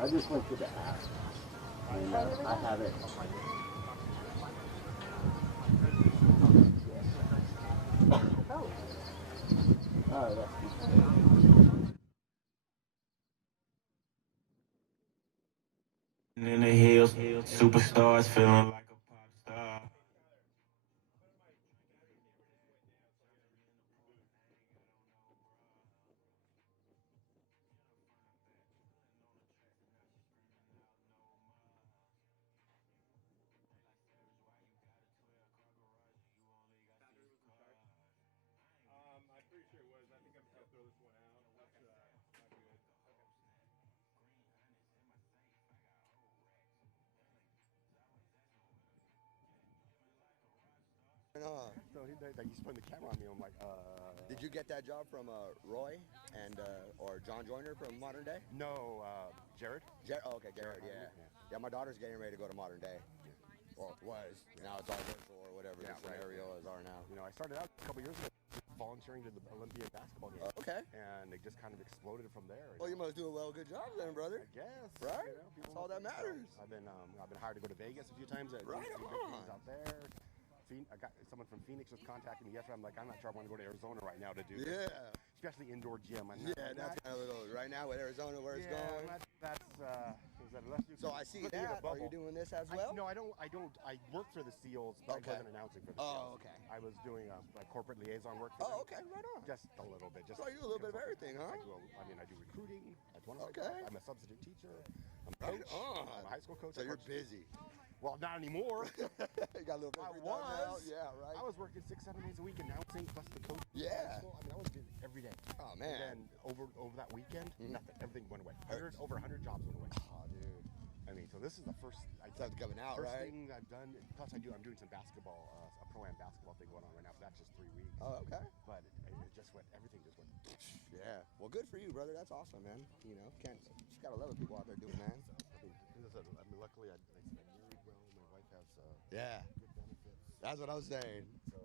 I just went to the app, and I have it. Oh, that's In the hills, superstars feeling like a pop star. So he's putting the camera on me. I'm like, Did you get that job from Roy and or John Joyner from Modern Day? No, Jared. Oh, okay, Jared. Yeah. Yeah, my daughter's getting ready to go to Modern Day. Well, it was. Now it's all virtual or whatever the scenarios are now. You know, I started out a couple years ago volunteering to the Olympian basketball game. Okay. And it just kind of exploded from there. Well, you must do a good job then, brother. I guess. Right? You know, That's all that matters. So I've been hired to go to Vegas a few times. Right do big on. things out there. I got someone from Phoenix was contacting me yesterday. I'm like, I'm not sure I want to go to Arizona right now to do this. Yeah. Especially indoor gym. That's kind of a little right now with Arizona where it's going. Is that unless you So I see that. Are you doing this as well? No, I don't. I work for the Seals, but I wasn't announcing for the Seals. Oh, okay. I was doing like corporate liaison work for them. Oh, okay, right on. Just a little bit. So you do a little bit of everything, huh? I do recruiting. That's one of my Okay. jobs. I'm a substitute teacher. I'm a Right coach. on. I'm a high school coach. So you're busy. Well, not anymore. You got a little bit of free time now? Yeah, right. I was working 6-7 days a week announcing plus the coach. Yeah. I mean, I was doing it every day. Oh man. And then over that weekend, nothing. Everything went away. Over 100 jobs went away. Oh, dude. I mean, so this is the first. That's coming out, first right? thing I've done. Plus, I'm doing some basketball, a pro-am basketball thing going on right now. So that's just 3 weeks. Oh, okay. But it just went. Everything just went. Yeah. Well, good for you, brother. That's awesome, man. You know, just gotta love the people out there doing that. I mean, luckily, I married well. My wife has Yeah. good benefits. That's what I was saying. So.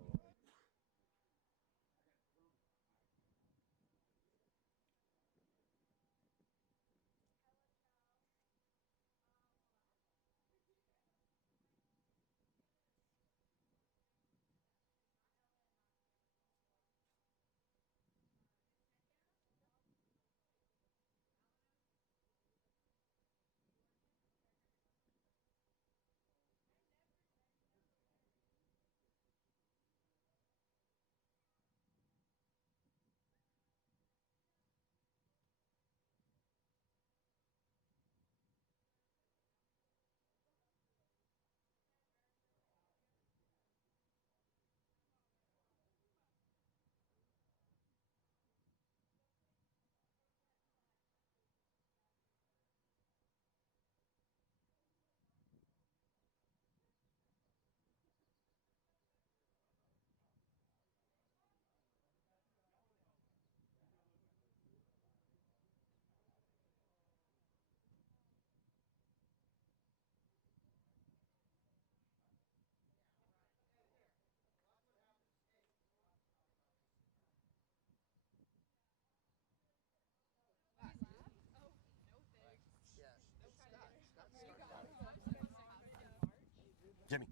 Jimmy,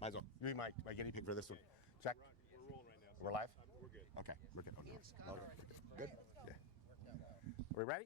might as well. You be my guinea pig for this one. Check. We're rolling right now. We're live? We're good. Okay, we're good. Oh, no. Okay. Good? Yeah. Are we ready?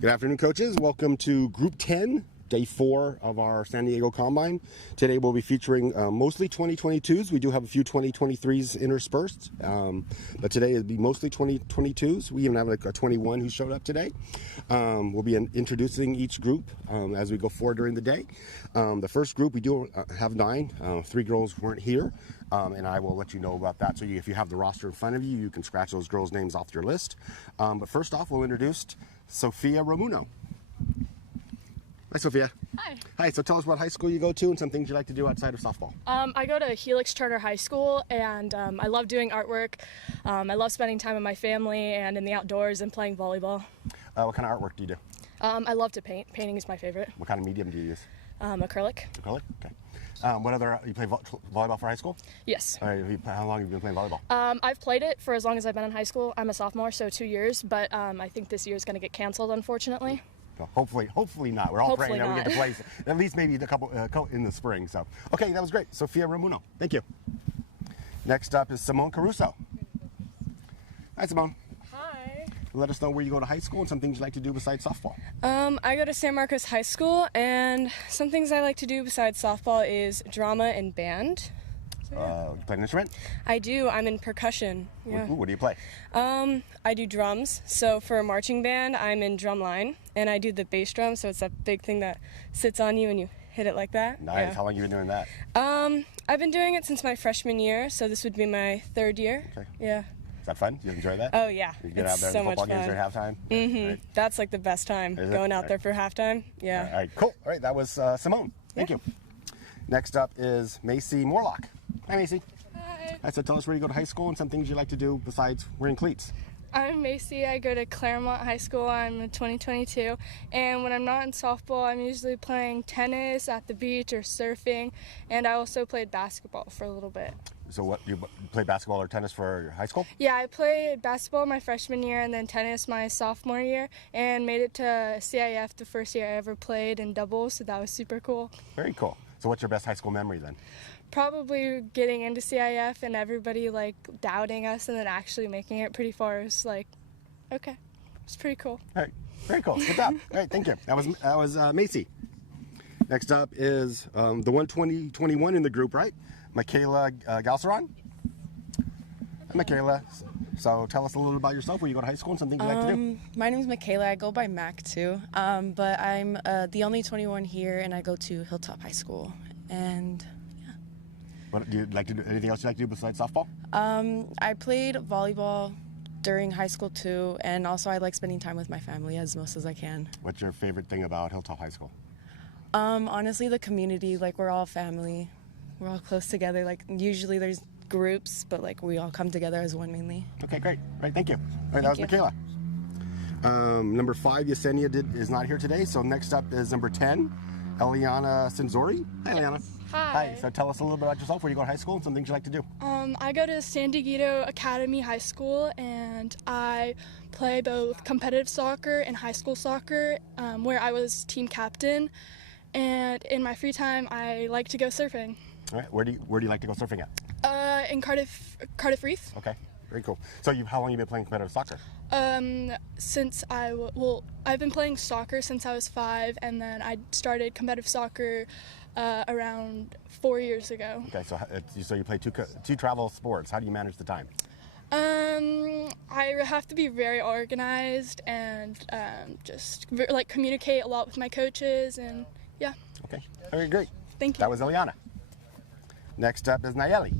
Good afternoon, coaches. Welcome to Group 10, Day 4 of our San Diego Combine. Today we'll be featuring mostly 2022s. We do have a few 2023s interspersed, but today it'll be mostly 2022s. We even have like a 21 who showed up today. We'll be introducing each group as we go forward during the day. The first group, we do have 9. 3 girls weren't here, and I will let you know about that. So if you have the roster in front of you, you can scratch those girls' names off your list. But first off, we'll introduce Sophia Romuno. Hi, Sophia. Hi. Hi, so tell us what high school you go to and some things you like to do outside of softball. I go to Helix Charter High School, and I love doing artwork. I love spending time with my family and in the outdoors and playing volleyball. What kind of artwork do you do? I love to paint. Painting is my favorite. What kind of medium do you use? Acrylic. Acrylic? Okay. What other, you play volleyball for high school? Yes. All right, how long have you been playing volleyball? I've played it for as long as I've been in high school. I'm a sophomore, so 2 years, but I think this year is going to get canceled, unfortunately. Well, hopefully not. We're all Hopefully praying that we get to not. play at least maybe a couple in the spring. So, okay, that was great. Sophia Ramuno, thank you. Next up is Simone Caruso. Hi, Simone. Hi. Let us know where you go to high school and some things you like to do besides softball. I go to San Marcos High School, and some things I like to do besides softball is drama and band. You play an instrument? I do. I'm in percussion. Yeah. What do you play? I do drums. So for a marching band, I'm in drumline, and I do the bass drum. So it's that big thing that sits on you and you hit it like that. Nice. Yeah. How long have you been doing that? I've been doing it since my freshman year, so this would be my 3rd year. Okay. Yeah. Is that fun? Do you enjoy that? Oh yeah. You get It's out there so to the much football games fun. during halftime? Right. That's like the best time. Is it? Going out Right. there for halftime. Yeah. All right, cool. All right, that was Simone. Thank you. Next up is Macy Morlock. Hi, Macy. Hi, All right, so tell us where you go to high school and some things you like to do besides wearing cleats. I'm Macy. I go to Claremont High School. I'm in 2022. And when I'm not in softball, I'm usually playing tennis at the beach or surfing. And I also played basketball for a little bit. So what, you play basketball or tennis for high school? Yeah, I played basketball my freshman year and then tennis my sophomore year and made it to CIF the first year I ever played in doubles. So that was super cool. Very cool. So what's your best high school memory then? Probably getting into CIF and everybody like doubting us and then actually making it pretty far. It was like, okay, it's pretty cool. All right, very cool. Good job. All right, thank you. That was Macy. Next up is the 120-21 in the group, right? Michaela Galceron. Hi, Michaela. So tell us a little about yourself, where you go to high school and some things you like to do. My name is Michaela. I go by Mac too, but I'm the only 21 here, and I go to Hilltop High School. And What do you like to do? Anything else you like to do besides softball? I played volleyball during high school too, and also I like spending time with my family as most as I can. What's your favorite thing about Hilltop High School? Honestly, the community. Like, we're all family. We're all close together. Like, usually there's groups, but like we all come together as one mainly. Okay, great. All right, thank you. All right, that was you. Michaela. Number 5, Yesenia is not here today, so next up is number 10, Eliana Senzori. Hi, Eliana. Hi. So tell us a little bit about yourself, where you go to high school, and some things you like to do. I go to San Diego Academy High School and I play both competitive soccer and high school soccer, where I was team captain. And in my free time, I like to go surfing. All right, where do you like to go surfing at? In Cardiff Reef. Okay, very cool. So how long have you been playing competitive soccer? Since I've been playing soccer since I was 5, and then I started competitive soccer around 4 years ago. Okay, so you play two travel sports. How do you manage the time? I have to be very organized and just like communicate a lot with my coaches, and yeah. Okay, very great. Thank you. That was Eliana. Next up is Nayeli.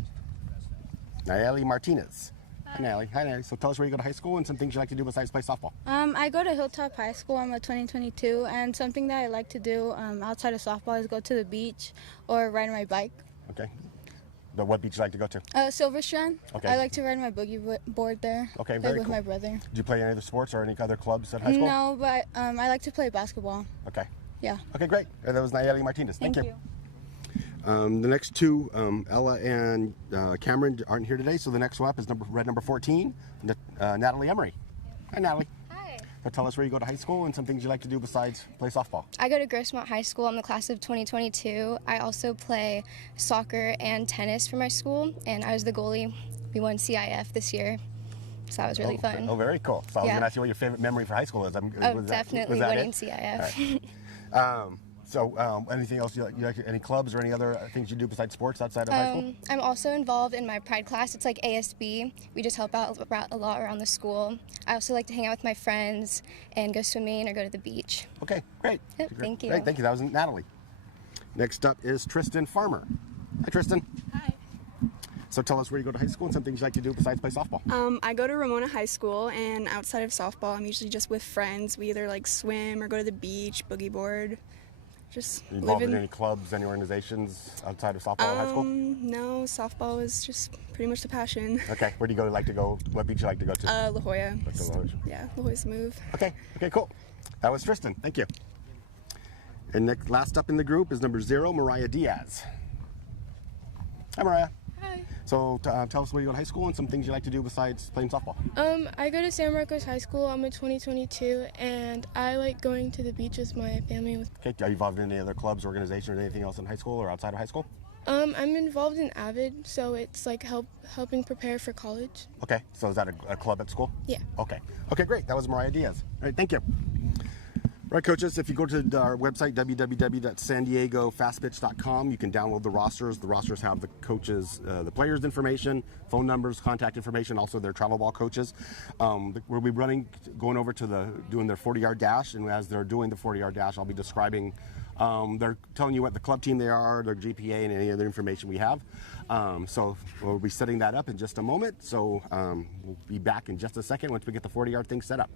Nayeli Martinez. Hi, Nayeli. Hi, Nayeli. So tell us where you go to high school and some things you like to do besides play softball. I go to Hilltop High School. I'm a 2022, and something that I like to do outside of softball is go to the beach or ride my bike. Okay. But what beach do you like to go to? Silver Strand. Okay. I like to ride my boogie board there. Okay, play very with cool. my brother. Do you play any other sports or any other clubs at high school? No, but I like to play basketball. Okay. Yeah. Okay, great. That was Nayeli Martinez. Thank you. you. The next two, Ella and Cameron, aren't here today, so the next one up is number 14, Natalie Emery. Hi, Natalie. Hi. So tell us where you go to high school and some things you like to do besides play softball. I go to Grossmont High School. I'm the class of 2022. I also play soccer and tennis for my school, and I was the goalie. We won CIF this year, so that was really fun. Oh, very cool. So I was Yeah. going to ask you what your favorite memory for high school is. Definitely winning CIF. All right. So anything else you like? Any clubs or any other things you do besides sports outside of high school? I'm also involved in my Pride class. It's like ASB. We just help out a lot around the school. I also like to hang out with my friends and go swimming or go to the beach. Okay, great. Yep, thank you. Great, thank you. That was Natalie. Next up is Tristan Farmer. Hi, Tristan. Hi. So tell us where you go to high school and some things you like to do besides play softball. I go to Ramona High School, and outside of softball, I'm usually just with friends. We either like swim or go to the beach, boogie board, just Involved living. in any clubs, any organizations outside of softball in high school? No, softball is just pretty much the passion. Okay, where do you like to go? What beach you like to go to? La Jolla. Like to La Jolla. Yeah, La Jolla's the move. Okay, cool. That was Tristan. Thank you. And next, last up in the group is number 0, Mariah Diaz. Hi, Mariah. Hi. So tell us where you go to high school and some things you like to do besides playing softball. I go to San Marcos High School. I'm a 2022, and I like going to the beach with my family. Okay, are you involved in any other clubs, organizations, or anything else in high school or outside of high school? I'm involved in AVID, so it's like helping prepare for college. Okay, so is that a club at school? Yeah. Okay, great. That was Mariah Diaz. All right, thank you. All right, coaches, if you go to our website, www.sandiegofastpitch.com, you can download the rosters. The rosters have the coaches, the players' information, phone numbers, contact information, also their travel ball coaches. We'll be going over to doing their 40-yard dash, and as they're doing the 40-yard dash, I'll be describing, they're telling you what the club team they are, their GPA, and any other information we have. So we'll be setting that up in just a moment. So we'll be back in just a second once we get the 40-yard thing set up.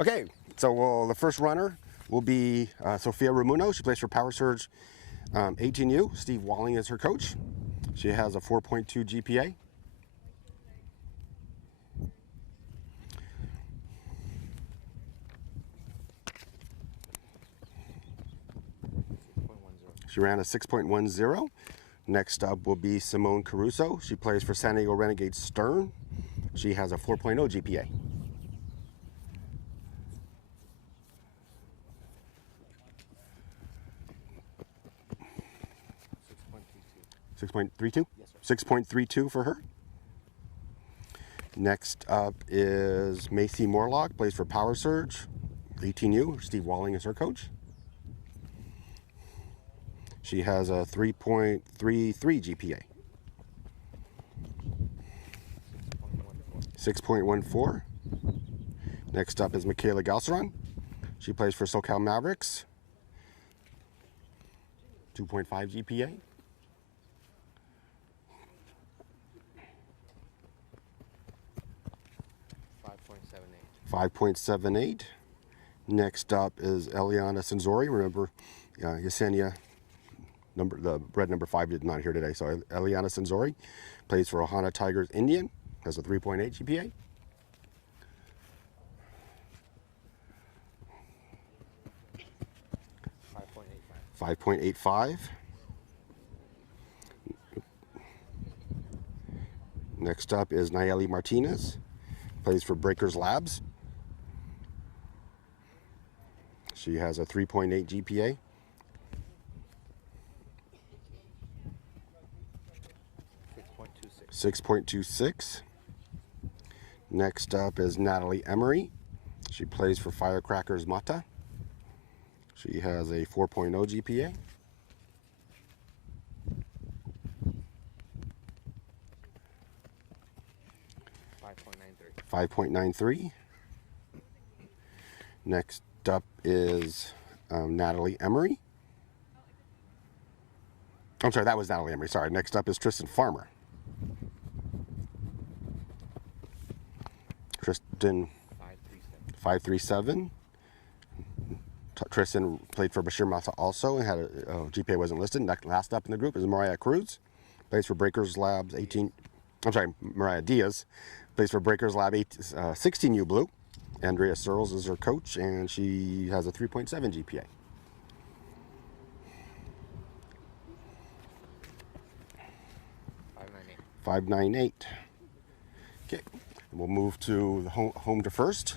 Okay, so the first runner will be Sophia Ramuno. She plays for Power Surge 18U. Steve Walling is her coach. She has a 4.2 GPA. She ran a 6.10. Next up will be Simone Caruso. She plays for San Diego Renegades Stern. She has a 4.0 GPA. 6.32? Yes, sir. 6.32 for her. Next up is Macy Morlock, plays for Power Surge 18U. Steve Walling is her coach. She has a 3.33 GPA. 6.14. Next up is Michaela Galceron. She plays for SoCal Mavericks. 2.5 GPA. 5.78. Next up is Eliana Senzori. Remember, Yesenia, the red number 5 did not here today. So Eliana Senzori plays for Ohana Tigers Indian. Has a 3.8 GPA. 5.85. Next up is Nayeli Martinez. Plays for Breakers Labs. She has a 3.8 GPA. 6.26. Next up is Natalie Emery. She plays for Firecrackers Mata. She has a 4.0 GPA. 5.93. Next up is Natalie Emery. I'm sorry, that was Natalie Emery. Sorry. Next up is Tristan Farmer. Tristan 5.37. Tristan played for Bashir Mata also and had a GPA wasn't listed. Last up in the group is Mariah Cruz. Plays for Breakers Labs 18. I'm sorry, Mariah Diaz. Plays for Breakers Lab 16U Blue. Andrea Searles is her coach, and she has a 3.7 GPA. .598. Okay, we'll move to the home to first.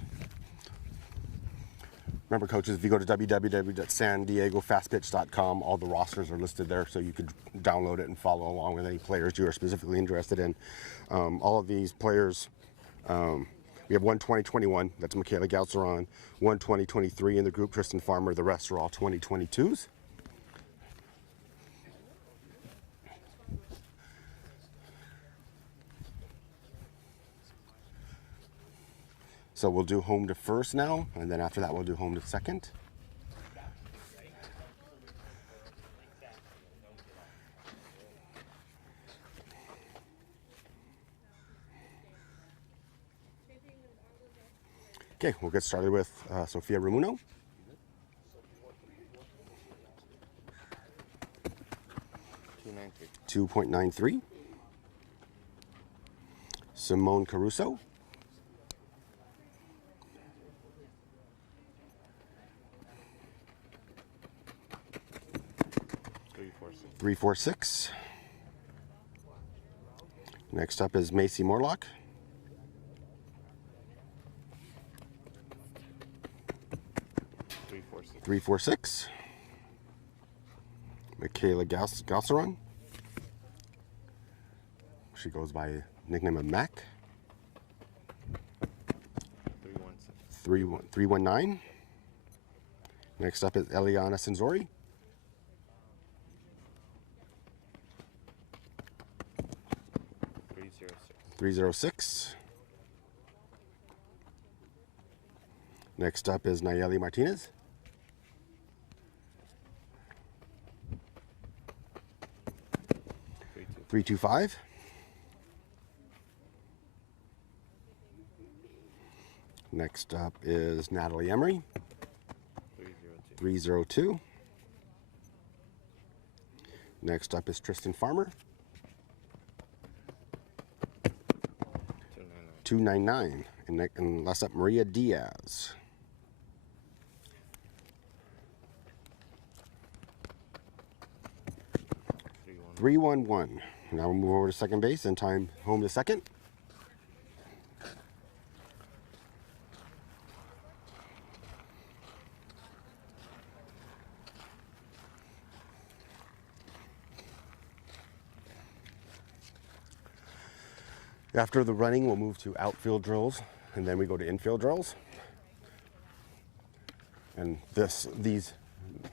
Remember, coaches, if you go to www.sandiegofastpitch.com, all the rosters are listed there, so you could download it and follow along with any players you are specifically interested in. All of these players, we have one 2021, that's Michaela Galceron, one 2023 in the group, Tristan Farmer. The rest are all 2022s. So we'll do home to first now, and then after that we'll do home to second. Okay, we'll get started with Sofia Ramuno. .93. Simone Caruso. 346. Next up is Macy Morlock. 346. Michaela Galceron. She goes by nickname of Mac. 319. Next up is Eliana Senzori. 306. Next up is Nayeli Martinez. 325. Next up is Natalie Emery. 302. Next up is Tristan Farmer. 299. And last up, Maria Diaz. 311. Now we'll move over to second base and time home to second. After the running, we'll move to outfield drills, and then we go to infield drills. And these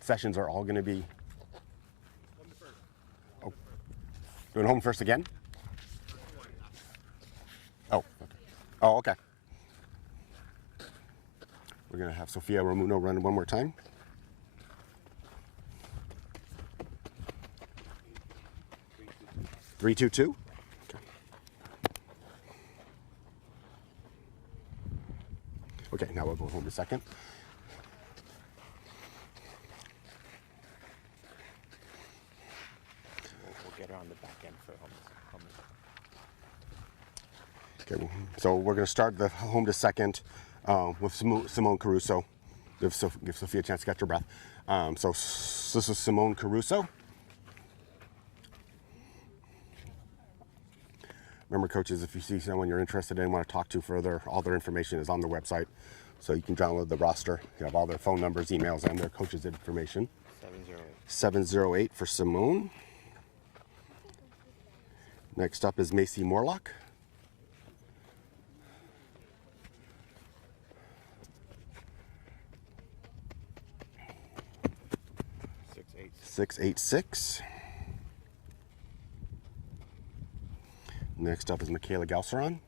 sessions are all going to be doing home first again? Oh, okay. Oh, okay. We're going to have Sofia Ramuno run one more time. Three, two, two. Okay, now we'll go home to second. We'll get her on the back end for home. Okay, so we're going to start the home to second with Simone Caruso. Give Sophia a chance to catch her breath. So this is Simone Caruso. Remember, coaches, if you see someone you're interested in, want to talk to further, all their information is on the website. So you can download the roster. You have all their phone numbers, emails, and their coaches' information. 708 for Simone. Next up is Macy Morlock. 686. Next up is Michaela Galceron.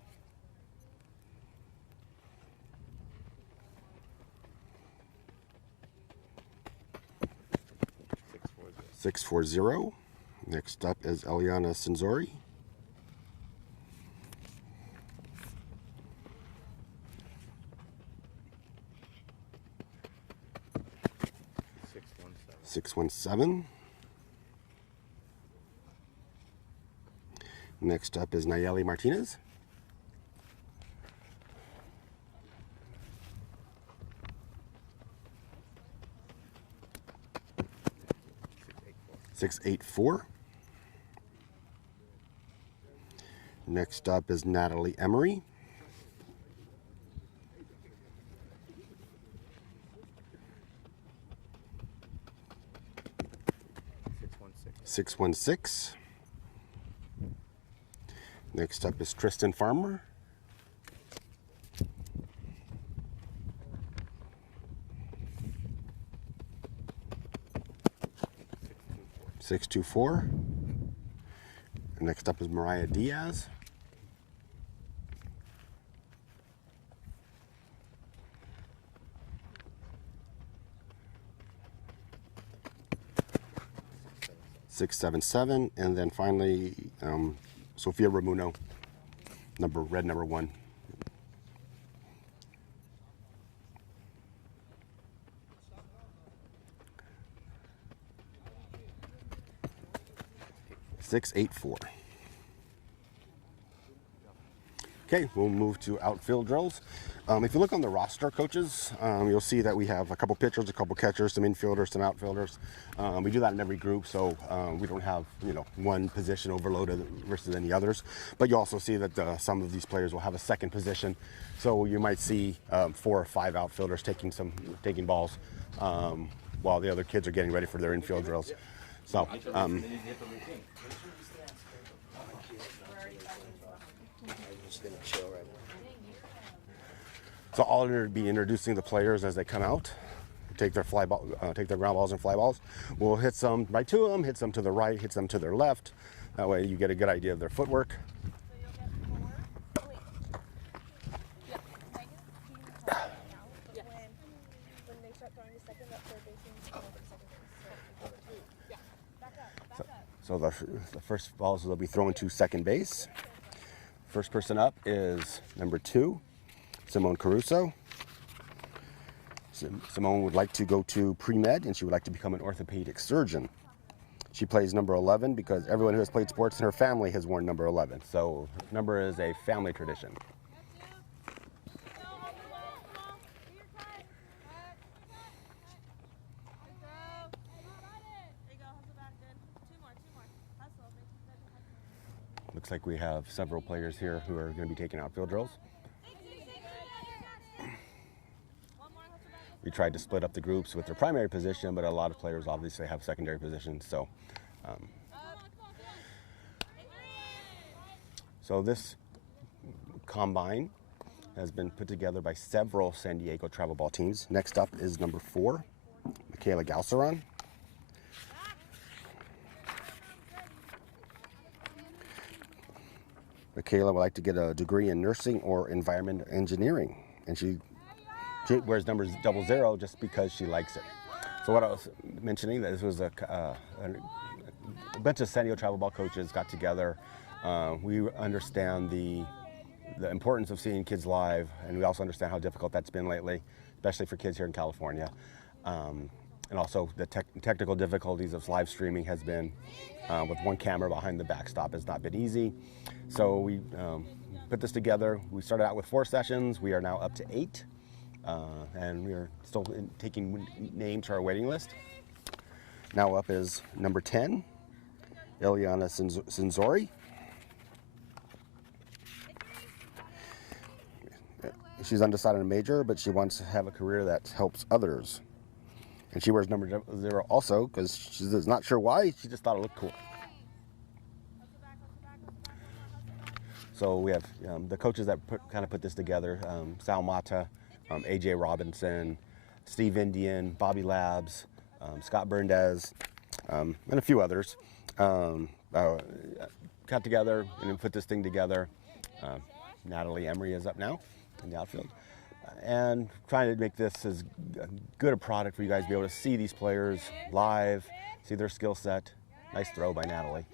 640. Next up is Eliana Senzori. 617. Next up is Nayeli Martinez. 684. Next up is Natalie Emery. 616. Next up is Tristan Farmer. 624. Next up is Mariah Diaz. 677, and then finally Sophia Ramuno, red number 1. .684. Okay, we'll move to outfield drills. If you look on the roster, coaches, you'll see that we have a couple pitchers, a couple catchers, some infielders, some outfielders. We do that in every group, so we don't have one position overloaded versus any others. But you also see that some of these players will have a second position, so you might see 4 or 5 outfielders taking balls while the other kids are getting ready for their infield drills. So. So I'll be introducing the players as they come out, take their ground balls and fly balls. We'll hit some right to them, hit some to the right, hit some to their left. That way you get a good idea of their footwork. So the first balls will be thrown to second base. First person up is number 2. Simone Caruso. Simone would like to go to pre-med, and she would like to become an orthopedic surgeon. She plays number 11 because everyone who has played sports in her family has worn number 11. So number is a family tradition. Looks like we have several players here who are going to be taking outfield drills. We tried to split up the groups with their primary position, but a lot of players obviously have secondary positions. So this combine has been put together by several San Diego travel ball teams. Next up is number 4, Michaela Galceron. Michaela would like to get a degree in nursing or environmental engineering, and she wears number 00 just because she likes it. So what I was mentioning, that this was a bunch of San Diego travel ball coaches got together. We understand the importance of seeing kids live, and we also understand how difficult that's been lately, especially for kids here in California. And also the technical difficulties of live streaming has been, with one camera behind the backstop, has not been easy. So we put this together. We started out with 4 sessions. We are now up to 8. And we are still taking names to our waiting list. Now up is number 10, Ileana Cinzori. She's undecided on a major, but she wants to have a career that helps others. And she wears number 0 also because she's not sure why, she just thought it looked cool. So we have the coaches that kind of put this together, Sal Mata, AJ Robinson, Steve Indian, Bobby Labs, Scott Berndes, and a few others got together and put this thing together. Natalie Emery is up now in the outfield, and trying to make this as good a product for you guys to be able to see these players live, see their skill set. Nice throw by Natalie,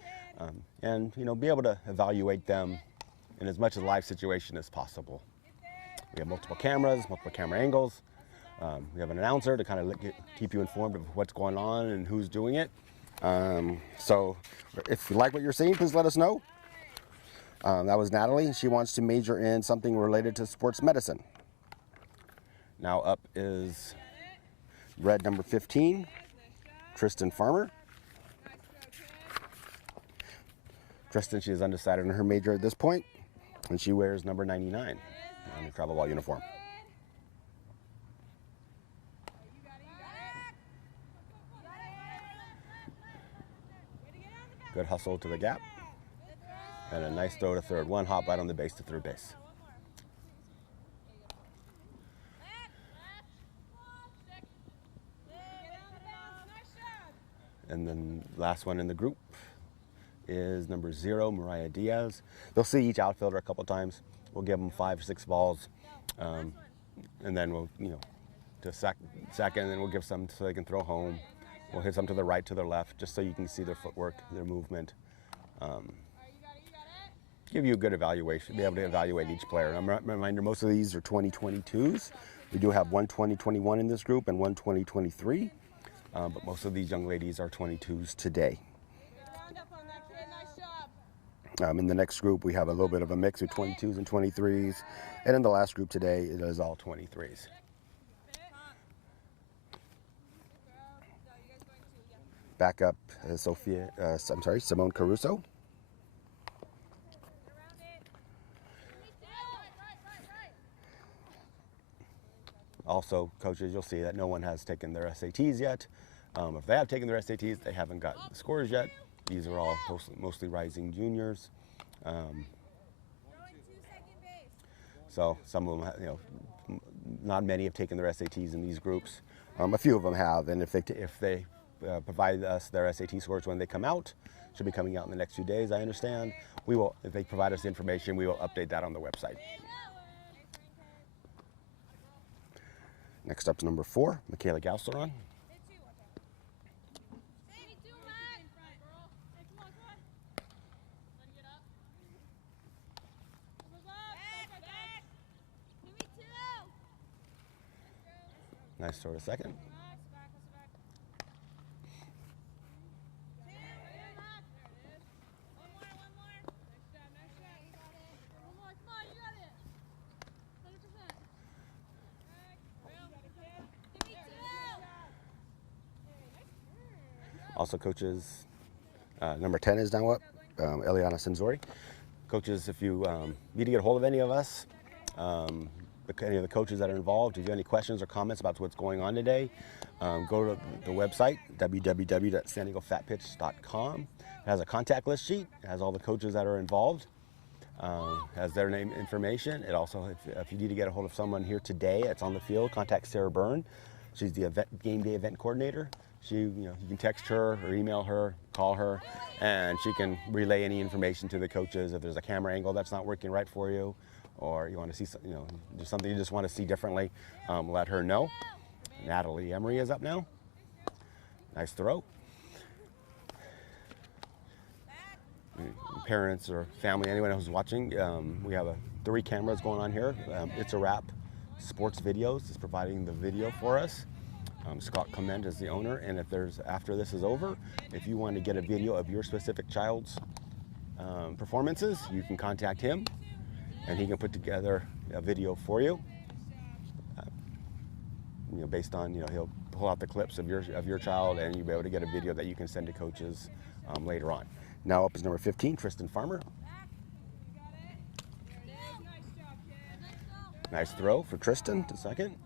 and be able to evaluate them in as much a live situation as possible. We have multiple cameras, multiple camera angles. We have an announcer to kind of keep you informed of what's going on and who's doing it. So if you like what you're seeing, please let us know. That was Natalie. She wants to major in something related to sports medicine. Now up is red number 15, Tristan Farmer. Tristan, she is undecided on her major at this point, and she wears number 99 on her travel ball uniform. Good hustle to the gap, and a nice throw to third. One hop right on the base to third base. And then last one in the group is number 0, Mariah Diaz. They'll see each outfielder a couple times. We'll give them 5 or 6 balls, and then we'll, to second, and then we'll give some so they can throw home. We'll hit some to the right, to the left, just so you can see their footwork, their movement. Give you a good evaluation, be able to evaluate each player. And a reminder, most of these are 2022s. We do have one 2021 in this group and one 2023, but most of these young ladies are 22s today. In the next group, we have a little bit of a mix of 22s and 23s. And in the last group today, it is all 23s. Back up, Simone Caruso. Also, coaches, you'll see that no one has taken their SATs yet. If they have taken their SATs, they haven't gotten the scores yet. These are all mostly rising juniors. So some of them, not many have taken their SATs in these groups. A few of them have, and if they provide us their SAT scores when they come out, should be coming out in the next few days, I understand. We will, if they provide us the information, we will update that on the website. Next up is number 4, Michaela Galceron. Nice throw to second. Also, coaches, number 10 is now up, Eliana Senzori. Coaches, if you need to get a hold of any of us, any of the coaches that are involved, if you have any questions or comments about what's going on today, go to the website, www.sandiegofatpitch.com. It has a contact list sheet. It has all the coaches that are involved. Has their name information. It also, if you need to get a hold of someone here today, it's on the field, contact Sarah Byrne. She's the game day event coordinator. You can text her or email her, call her, and she can relay any information to the coaches. If there's a camera angle that's not working right for you, or you want to see, there's something you just want to see differently, let her know. Natalie Emery is up now. Nice throw. Parents or family, anyone who's watching, we have 3 cameras going on here. It's a Wrap Sports Videos is providing the video for us. Scott Clement is the owner, and after this is over, if you want to get a video of your specific child's performances, you can contact him, and he can put together a video for you. Based on he'll pull out the clips of your child, and you'll be able to get a video that you can send to coaches later on. Now up is number 15, Tristan Farmer. Nice throw for Tristan to second.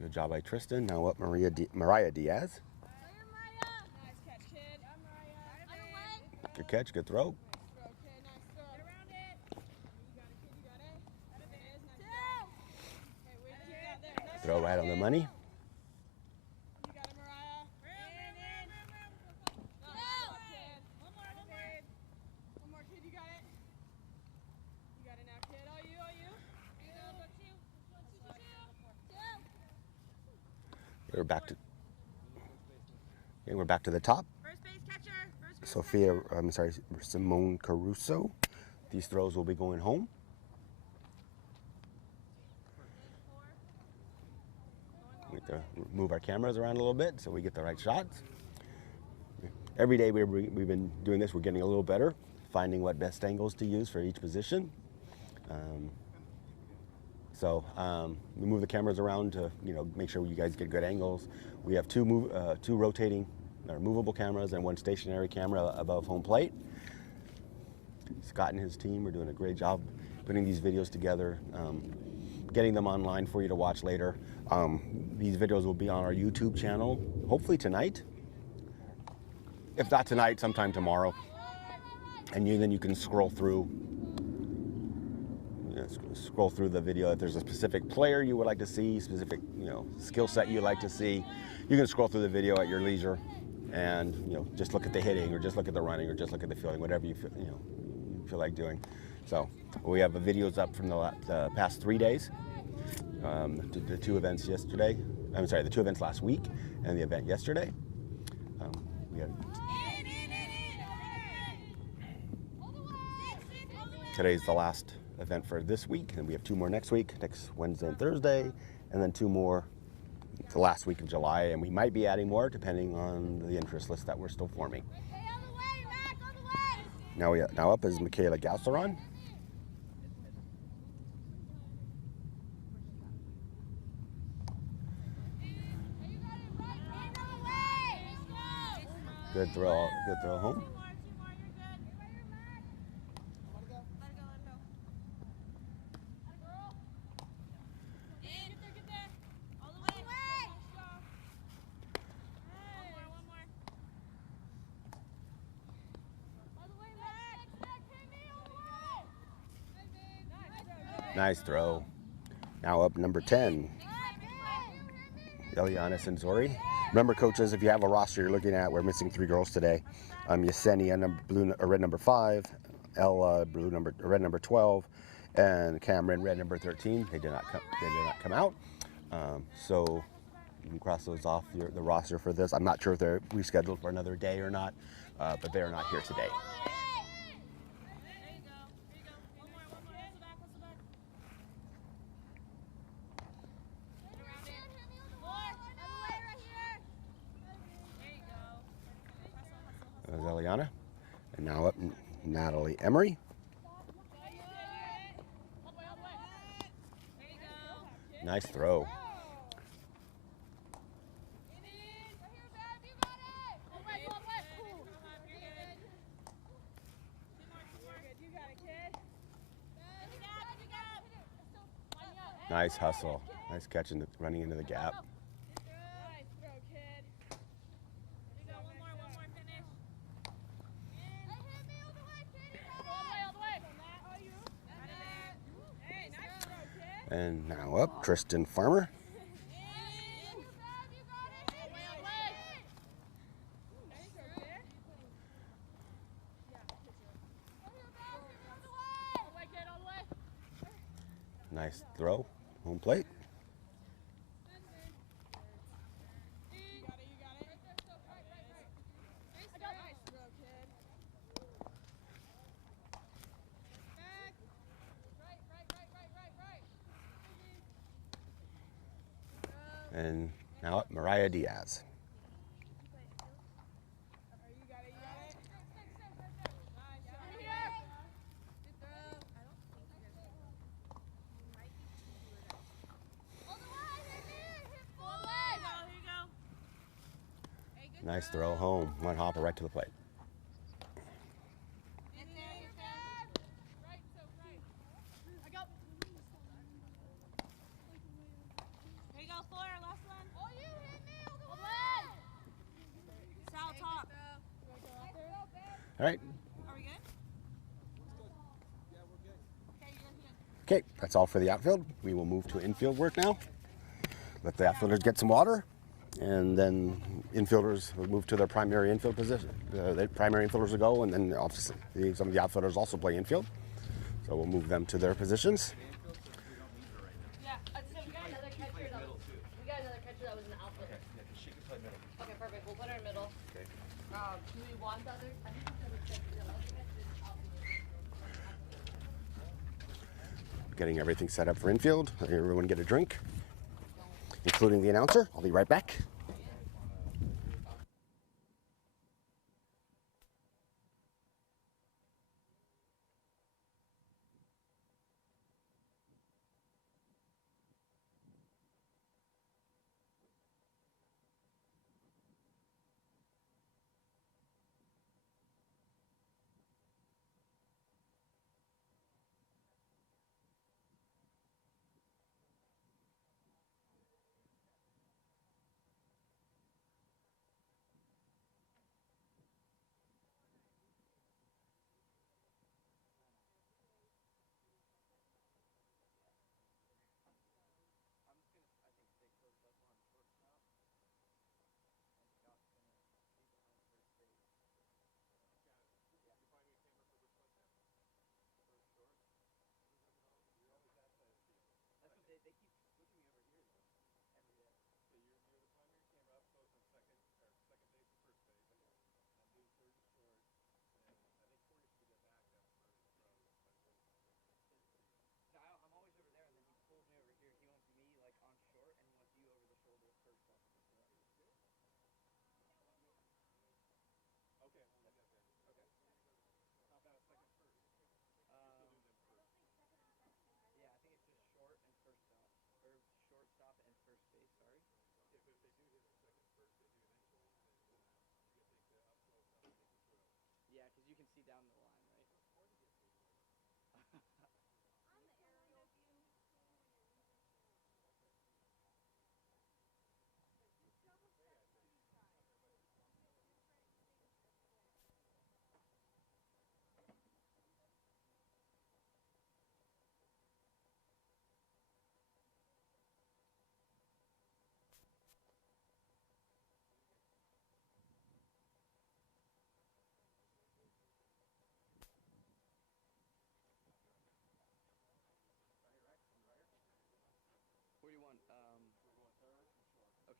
Good job by Tristan. Now up Mariah Diaz. Good catch, good throw. Throw right on the money. We're back to the top. Simone Caruso. These throws will be going home. We have to move our cameras around a little bit so we get the right shots. Every day we've been doing this, we're getting a little better. finding what best angles to use for each position. We move the cameras around to make sure you guys get good angles. We have two rotating or movable cameras and one stationary camera above home plate. Scott and his team are doing a great job putting these videos together, getting them online for you to watch later. These videos will be on our YouTube channel, hopefully tonight. If not tonight, sometime tomorrow. And then you can scroll through the video. If there's a specific player you would like to see, specific skill set you'd like to see, you can scroll through the video at your leisure, and just look at the hitting, or just look at the running, or just look at the fielding, whatever you feel like doing. So we have the videos up from the past 3 days, the two events yesterday. I'm sorry, the two events last week and the event yesterday. Today's the last event for this week, and we have 2 more next week, next Wednesday and Thursday, and then 2 more the last week of July, and we might be adding more depending on the interest list that we're still forming. Now up is Michaela Galceron. Good throw home. Nice throw. Now up number 10, Eliana Senzori. Remember, coaches, if you have a roster you're looking at, we're missing 3 girls today. Yesenia, red number 5, Ella, red number 12, and Cameron, red number 13. They did not come out. So you can cross those off the roster for this. I'm not sure if they're rescheduled for another day or not, but they are not here today. Eliana, and now up Natalie Emery. Nice throw. Nice hustle. Nice catch and running into the gap. And now up, Tristan Farmer. Nice throw, home plate. And now up, Mariah Diaz. Nice throw home, one hopper right to the plate. All right. Are we good? Okay, that's all for the outfield. We will move to infield work now. Let the outfielders get some water, and then infielders will move to their primary infield position. The primary infielders will go, and then obviously some of the outfielders also play infield. So we'll move them to their positions. Yeah, we got another catcher. We got another catcher that was an outfielder. She can play middle. Okay, perfect. We'll put her in middle. Okay. Do we want the other? I think the other catcher. Getting everything set up for infield. Everyone get a drink, including the announcer. I'll be right back.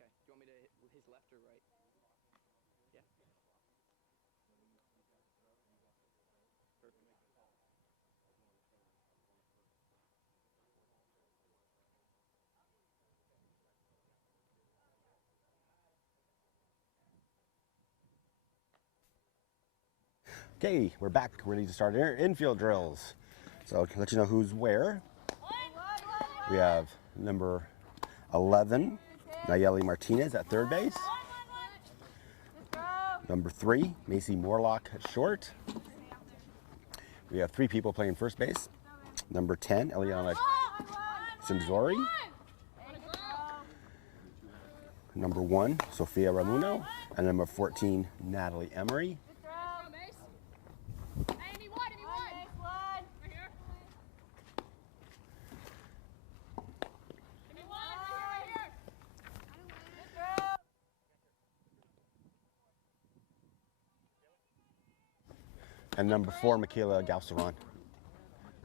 Okay. Do you want me to hit his left or right? Yeah. Perfect. Okay, we're back. We're ready to start our infield drills. So to let you know who's where, we have number 11, Nayeli Martinez at third base. Number 3, Macy Morlock at short. We have 3 people playing first base. Number 10, Eliana Sinzori. Number 1, Sophia Ramuno. And number 14, Natalie Emery. And number 4, Michaela Galceron,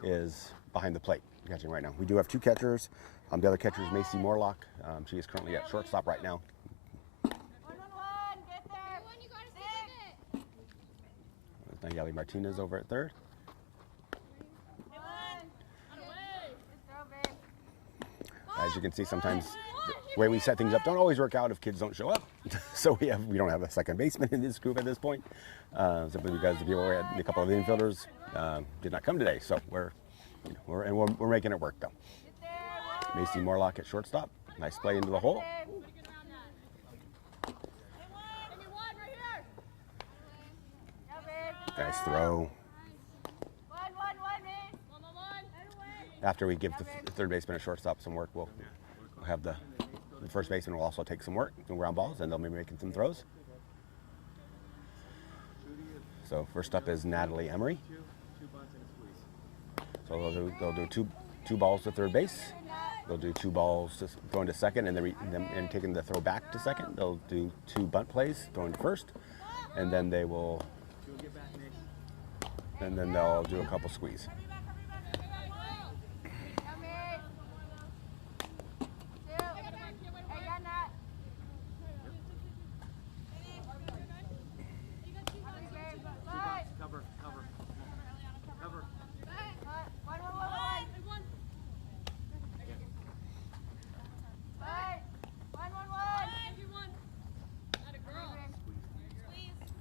is behind the plate, catching right now. We do have 2 catchers. The other catcher is Macy Morlock. She is currently at shortstop right now. Nayeli Martinez over at third. As you can see, sometimes the way we set things up don't always work out if kids don't show up. So we don't have a second baseman in this group at this point, simply because the people, a couple of infielders did not come today. So we're making it work though. Macy Morlock at shortstop. Nice play into the hole. Nice throw. After we give the third baseman a shortstop some work, we'll have the first baseman will also take some work, some ground balls, and they'll be making some throws. So first up is Natalie Emery. So they'll do two balls to third base. They'll do 2 balls to throwing to second, and then taking the throw back to second. They'll do 2 bunt plays, throwing to first, and then they'll do a couple squeeze.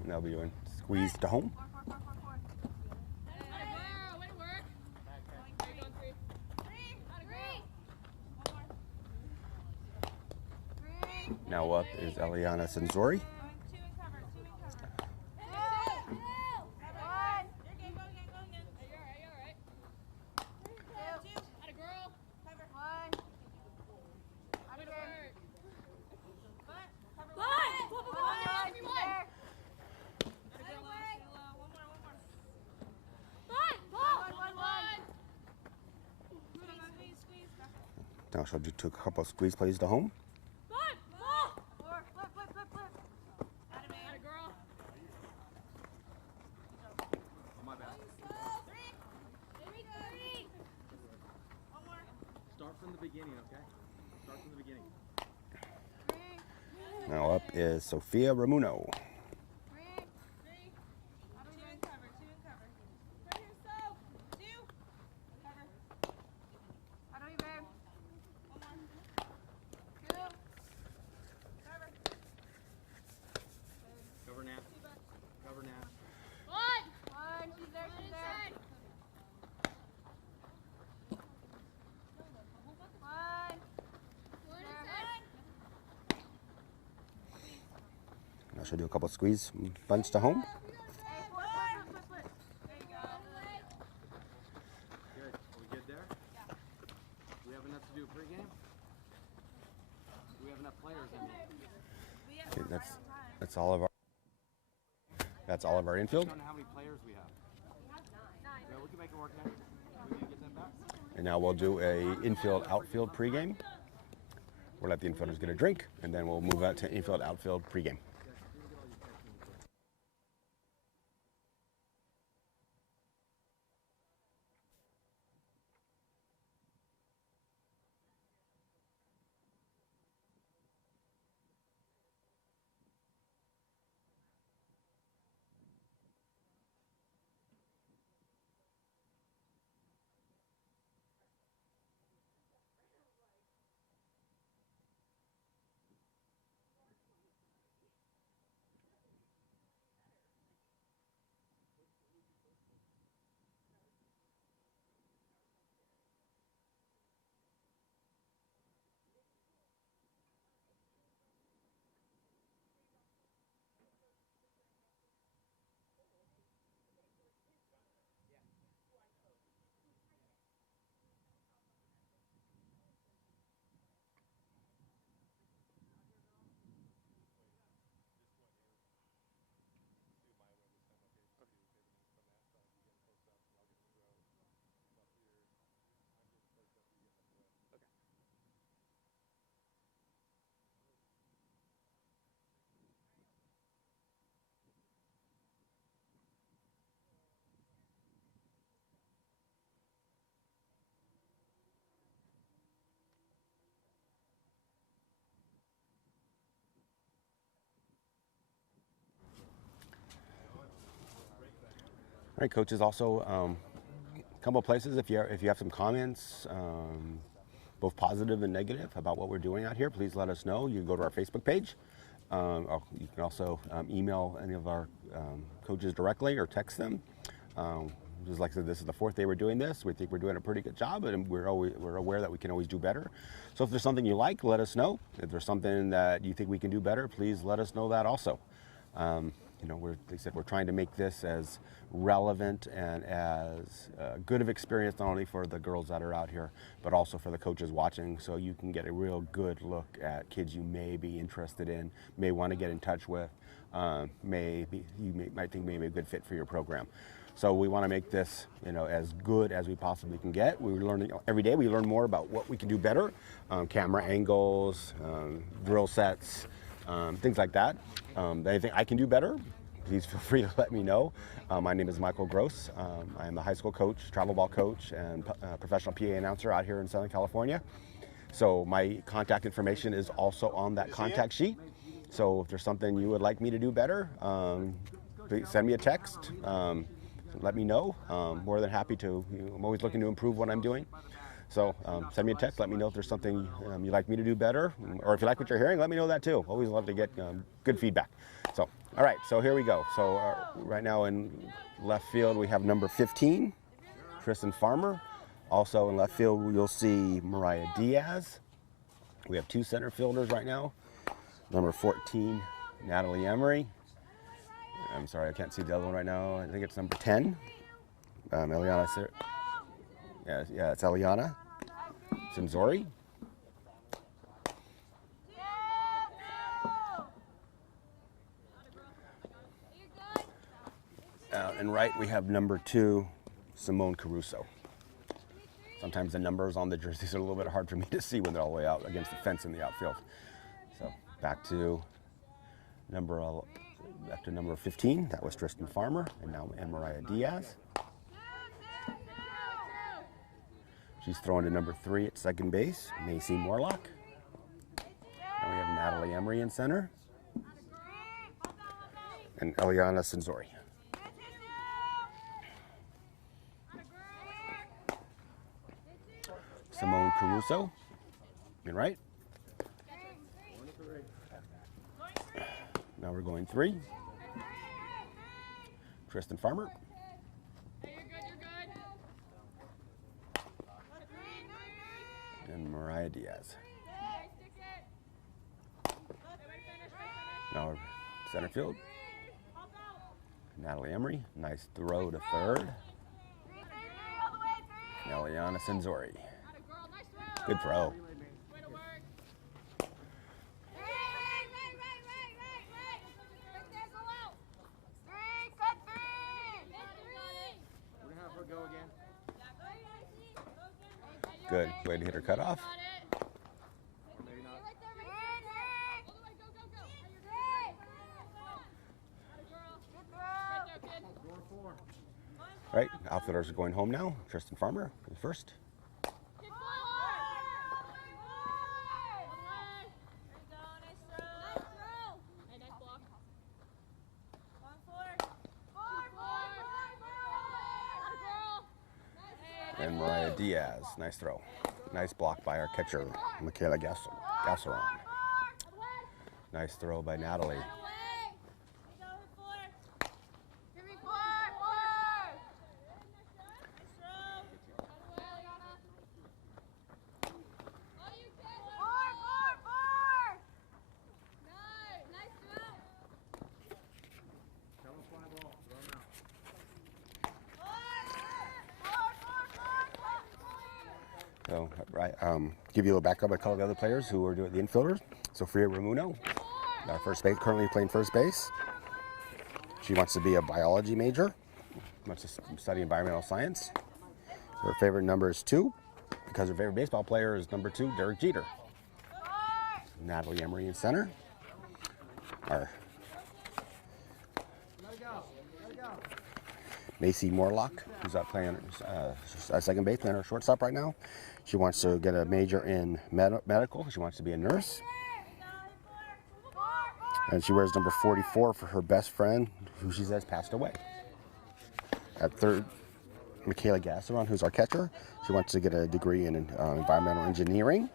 And they'll be doing squeeze to home. Now up is Eliana Sinzori. Now she'll do a couple of squeeze plays to home. Start from the beginning, okay? Start from the beginning. Now up is Sophia Ramuno. Cover now. Cover now. She's there, she's there. Now she'll do a couple of squeeze bunts to home. Good. Are we good there? Yeah. Do we have enough to do a pregame? Do we have enough players in there? Okay, that's all of our infield. I don't know how many players we have. Well, we can make it work now. We can get them back. And now we'll do a infield outfield pregame. We'll let the infielders get a drink, and then we'll move out to infield outfield pregame. right, coaches. Also, a couple of places if you have some comments, both positive and negative about what we're doing out here, please let us know. You can go to our Facebook page. Or you can also email any of our coaches directly or text them. Just like I said, this is the 4th day we're doing this. We think we're doing a pretty good job, and we're aware that we can always do better. So if there's something you like, let us know. If there's something that you think we can do better, please let us know that also. You know, like I said, we're trying to make this as relevant and as good of experience not only for the girls that are out here, but also for the coaches watching, so you can get a real good look at kids you may be interested in, may want to get in touch with, might think may be a good fit for your program. So we want to make this, you know, as good as we possibly can get. We're learning every day. We learn more about what we can do better, camera angles, drill sets, things like that. Anything I can do better, please feel free to let me know. My name is Michael Gross. I am the high school coach, travel ball coach, and professional PA announcer out here in Southern California. So my contact information is also on that contact sheet. So if there's something you would like me to do better, please send me a text. Let me know. More than happy to. I'm always looking to improve what I'm doing. So send me a text. Let me know if there's something you'd like me to do better, or if you like what you're hearing, let me know that too. Always love to get good feedback. So, all right. So here we go. So right now in left field we have number 15, Tristan Farmer. Also in left field you'll see Mariah Diaz. We have 2 center fielders right now. Number 14, Natalie Emery. I'm sorry, I can't see the other one right now. I think it's number 10, Eliana. Yeah, it's Eliana Sinzori. And right, we have number 2, Simone Caruso. Sometimes the numbers on the jerseys are a little bit hard for me to see when they're all the way out against the fence in the outfield. So back to number 15, that was Tristan Farmer, and Mariah Diaz. She's throwing to number 3 at second base, Macy Morlock. Now we have Natalie Emery in center, and Eliana Sinzori. Simone Caruso, in right. Now we're going 3. Tristan Farmer. And Mariah Diaz. Now center field. Natalie Emery. Nice throw to third. Eliana Sinzori. Good throw. Good. Way to hit her cutoff. Right, outfielders are going home now. Tristan Farmer is first. And Mariah Diaz, nice throw. Nice block by our catcher, Michaela Gasseron. Nice throw by Natalie. So, right, give you a little backup. I call the other players who are doing the infielders. Sophia Ramuno, our first base, currently playing first base. She wants to be a biology major, wants to study environmental science. Her favorite number is 2, because her favorite baseball player is number 2, Derek Jeter. Natalie Emery in center. Our Macy Morlock, who's out playing second base, playing her shortstop right now. She wants to get a major in medical. She wants to be a nurse. And she wears number 44 for her best friend, who she says passed away. At third, Michaela Gasseron, who's our catcher. She wants to get a degree in environmental engineering.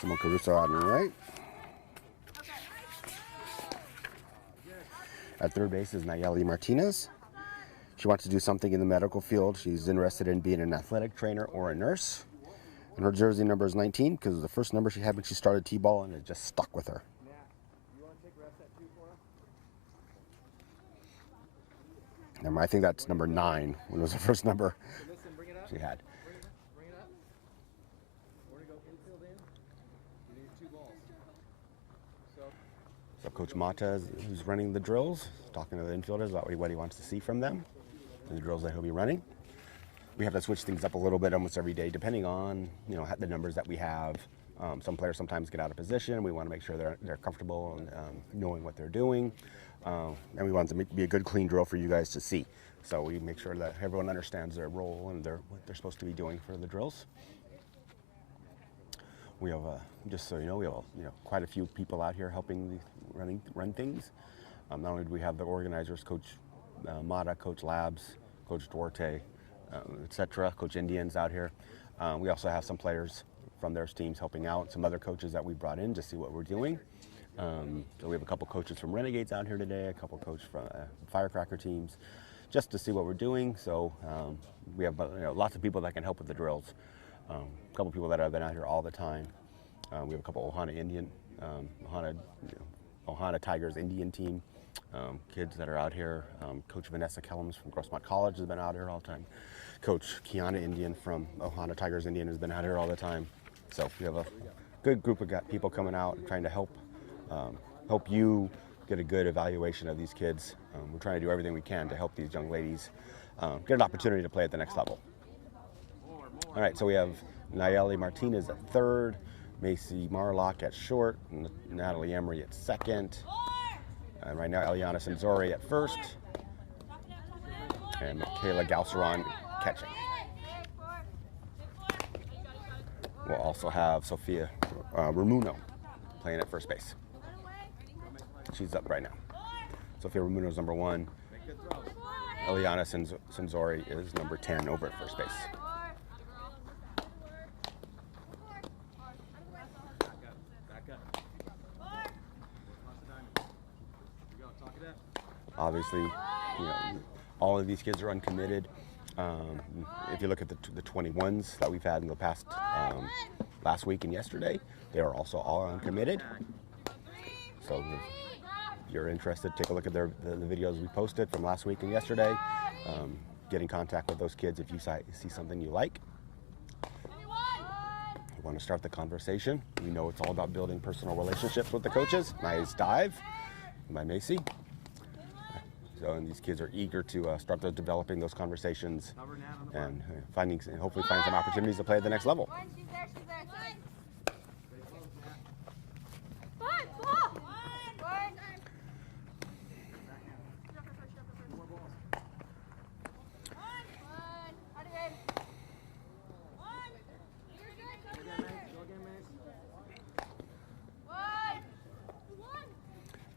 Simone Caruso out on the right. At third base is Nayeli Martinez. She wants to do something in the medical field. She's interested in being an athletic trainer or a nurse. And her jersey number is 19 because it was the first number she had when she started T-ball, and it just stuck with her. I think that's number 9 when it was the first number she had. So Coach Mata, who's running the drills, talking to the infielders about what he wants to see from them and the drills that he'll be running. We have to switch things up a little bit almost every day, depending on the numbers that we have. Some players sometimes get out of position. We want to make sure they're comfortable and knowing what they're doing, and we want it to be a good, clean drill for you guys to see. So we make sure that everyone understands their role and what they're supposed to be doing for the drills. We have, just so you know, we have quite a few people out here helping run things. Not only do we have the organizers, Coach Mata, Coach Labs, Coach Duarte, etc., Coach Indians out here. We also have some players from their teams helping out, some other coaches that we brought in to see what we're doing. So we have a couple coaches from Renegades out here today, a couple coaches from Firecracker teams, just to see what we're doing. So we have lots of people that can help with the drills. A couple people that have been out here all the time. We have a couple Ohana Indian, Ohana Tigers Indian team, kids that are out here. Coach Vanessa Kellums from Grossmont College has been out here all the time. Coach Kiana Indian from Ohana Tigers Indian has been out here all the time. So we have a good group of people coming out and trying to help you get a good evaluation of these kids. We're trying to do everything we can to help these young ladies get an opportunity to play at the next level. All right, so we have Nayeli Martinez at third, Macy Marlock at short, and Natalie Emery at second. And right now, Eliana Senzori at first, and Michaela Galceron catching. We'll also have Sophia Ramuno playing at first base. She's up right now. Sophia Ramuno is number 1. Eliana Senzori is number 10 over at first base. Obviously, all of these kids are uncommitted. If you look at the 21s that we've had in the past, last week and yesterday, they are also all uncommitted. So if you're interested, take a look at the videos we posted from last week and yesterday. Get in contact with those kids if you see something you like. You want to start the conversation. You know it's all about building personal relationships with the coaches. Nice dive by Macy. So, and these kids are eager to start developing those conversations and hopefully find some opportunities to play at the next level.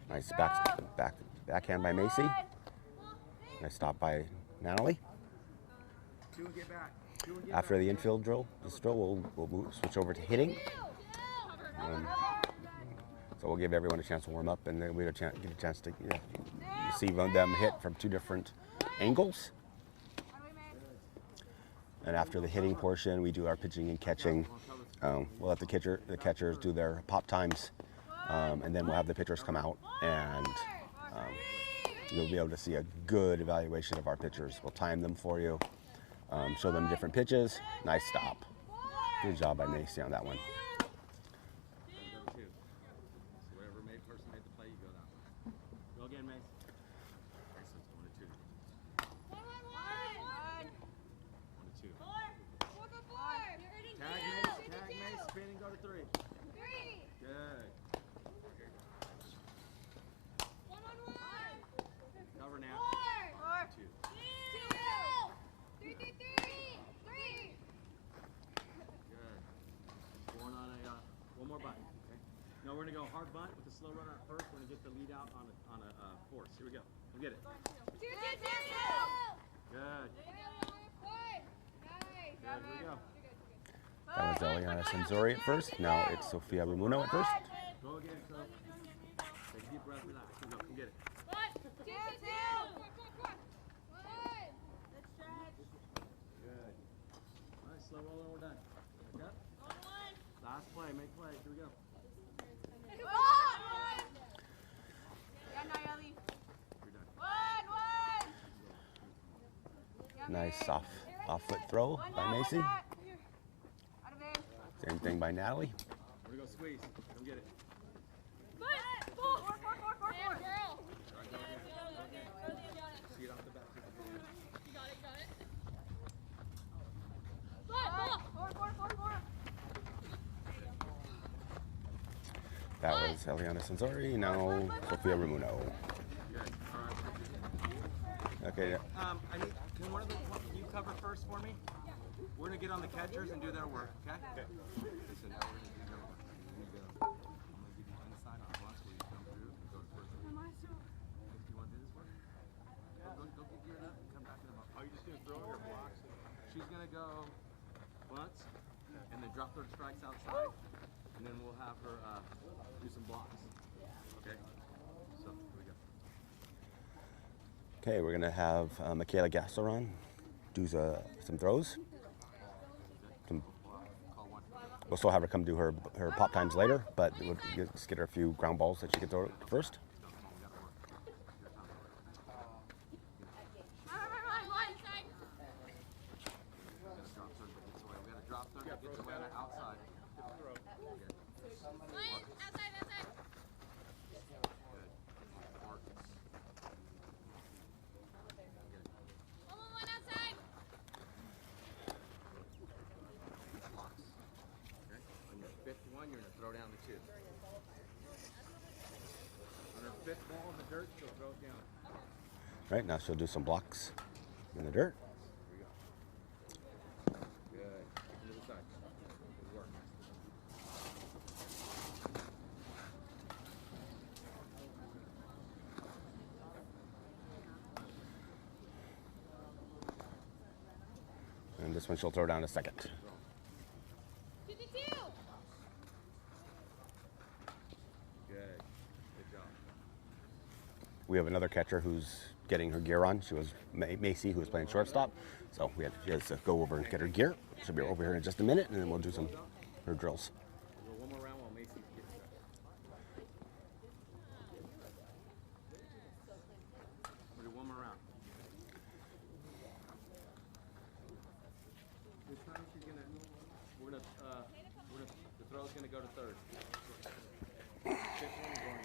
Nice backhand by Macy. Nice stop by Natalie. After the infield drill, we'll switch over to hitting. So we'll give everyone a chance to warm up, and then we get a chance to see them hit from 2 different angles. And after the hitting portion, we do our pitching and catching. We'll let the catchers do their pop times, and then we'll have the pitchers come out, and you'll be able to see a good evaluation of our pitchers. We'll time them for you, show them different pitches. Nice stop. Good job by Macy on that one. slow runner at first when he gets the lead out on a force. Here we go. Go get it. Good. Here we go. That was Eliana Senzori at first. Now it's Sophia Ramuno at first. Go again, so. Take a deep breath, relax. Here we go. Come get it. Good. Nice, slow roller, we're done. Yep. Last play, make play. Here we go. Nice off foot throw by Macy. Same thing by Natalie. Here we go, squeeze. Come get it. See it off the back. That was Eliana Senzori. Now Sophia Ramuno. Okay. I need. Can one of you cover first for me? We're gonna get on the catchers and do their work. Okay. Okay. So now we're gonna do. I'm gonna give you unsigned on once where you come through and go to first. Do you want to do this work? Go get geared up and come back to the box. Are you just gonna throw it or blocks? She's gonna go once and then drop third strikes outside, and then we'll have her do some blocks. Okay. So here we go. Okay, we're gonna have Michaela Gasseron do some throws. We'll still have her come do her pop times later, but we'll just get her a few ground balls that she can throw first. You're going to throw down the two. On her fifth ball in the dirt, she'll throw it down. Right, now she'll do some blocks in the dirt. Here we go. Good. Into the side. Good work. And this one she'll throw down a second. We have another catcher who's getting her gear on. She was Macy, who was playing shortstop. So she has to go over and get her gear. She'll be over here in just a minute, and then we'll do her drills. We'll go one more round while Macy's getting set. We'll do one more round. This time she's gonna, the throw's gonna go to third. Fifth one is going.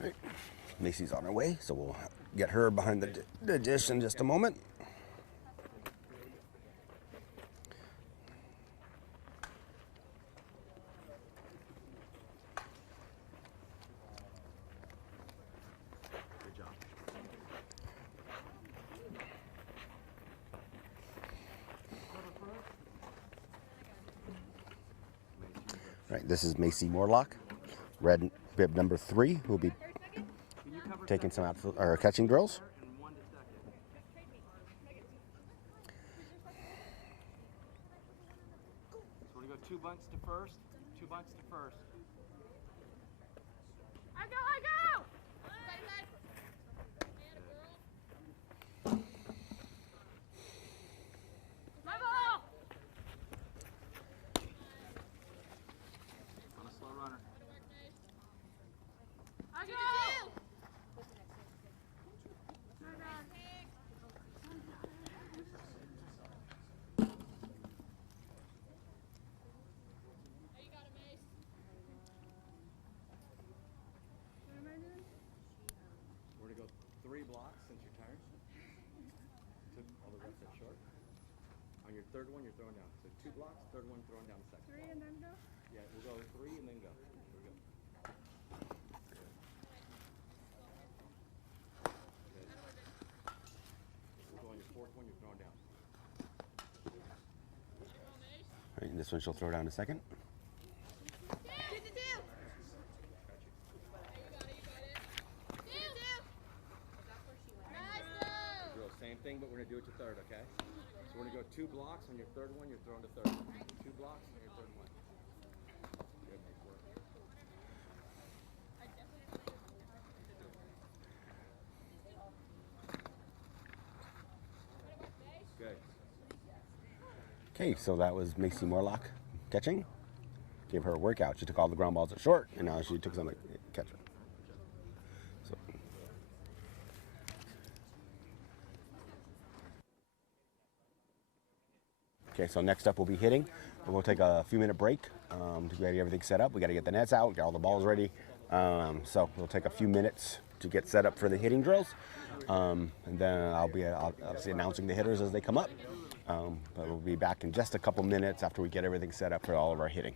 Right. Macy's on her way, so we'll get her behind the dish in just a moment. Good job. Right, this is Macy Morlock, red bib number 3, who will be taking some catching drills. So we're going to go 2 bunks to first. 2 bunks to first. I go! My ball! On a slow runner. I go! On your third one, you're throwing down. So 2 blocks, third one, throwing down the second. 3 and then go? Yeah, we'll go 3 and then go. Here we go. Good. We'll go on your fourth one, you're throwing down. All right, this one she'll throw down a second. Same thing, but we're going to do it to third, okay? So we're going to go 2 blocks on your third one, you're throwing to third. 2 blocks on your third one. Good, nice work. Good. Okay, so that was Macy Morlock catching. Gave her a workout. She took all the ground balls at short, and now she took some at catcher. So. Okay, so next up we'll be hitting. We'll take a few minute break to get everything set up. We got to get the nets out, get all the balls ready. So we'll take a few minutes to get set up for the hitting drills. And then I'll be obviously announcing the hitters as they come up. But we'll be back in just a couple minutes after we get everything set up for all of our hitting.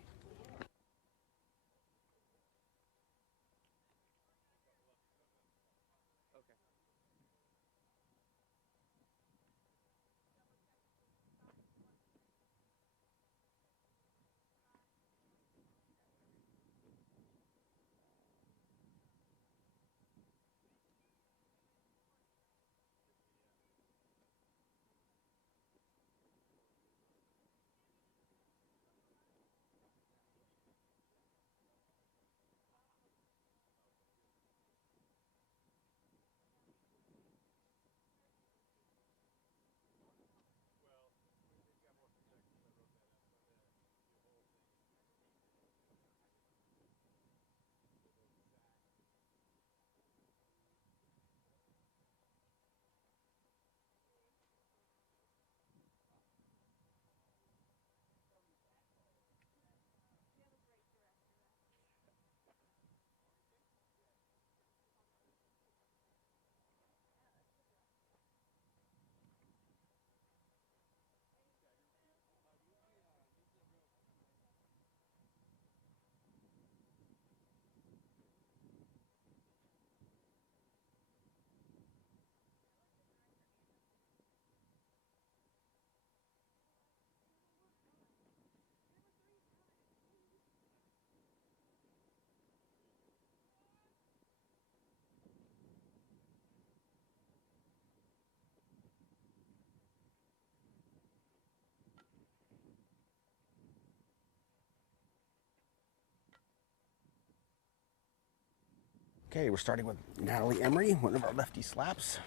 Okay, we're starting with Natalie Emery, one of our lefty slaps.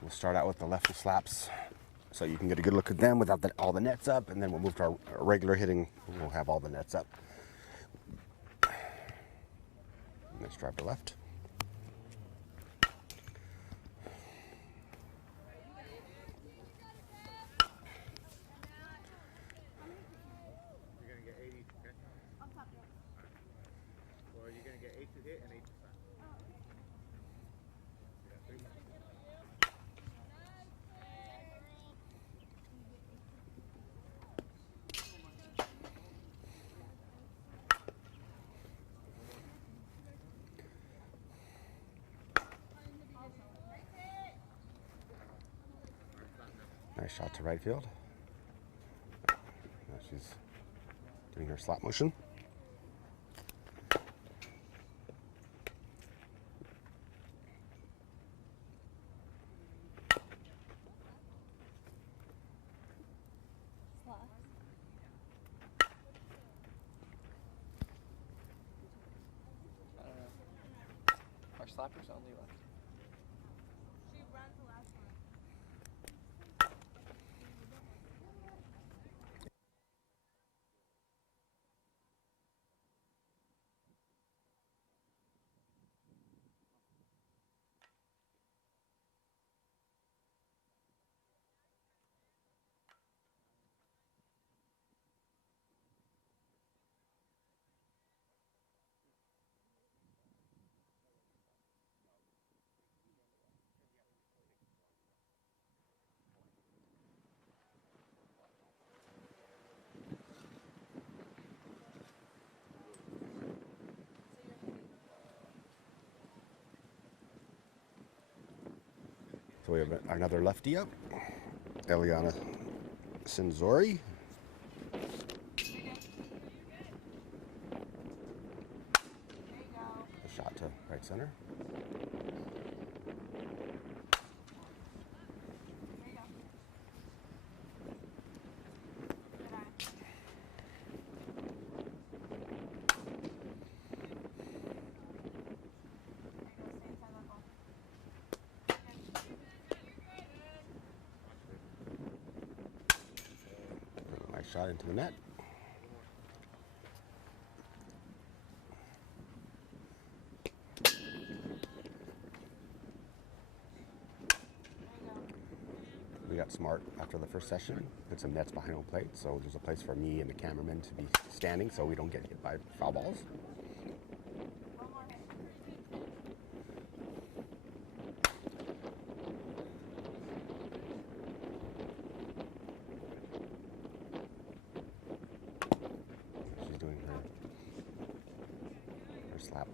We'll start out with the lefty slaps so you can get a good look at them without all the nets up, and then we'll move to our regular hitting. We'll have all the nets up. Let's drive to left. You're going to get 80, okay? Well, you're going to get 8 to hit and 8 to sign. Yeah, 3 more. Nice shot to right field. Now she's doing her slap motion. Our slappers only left. She runs the last one. we have another lefty up, Eliana Sinzori. A shot to right center. Nice shot into the net. We got smart after the first session. Put some nets behind home plate, so there's a place for me and the cameraman to be standing so we don't get hit by foul balls. She's doing her slap.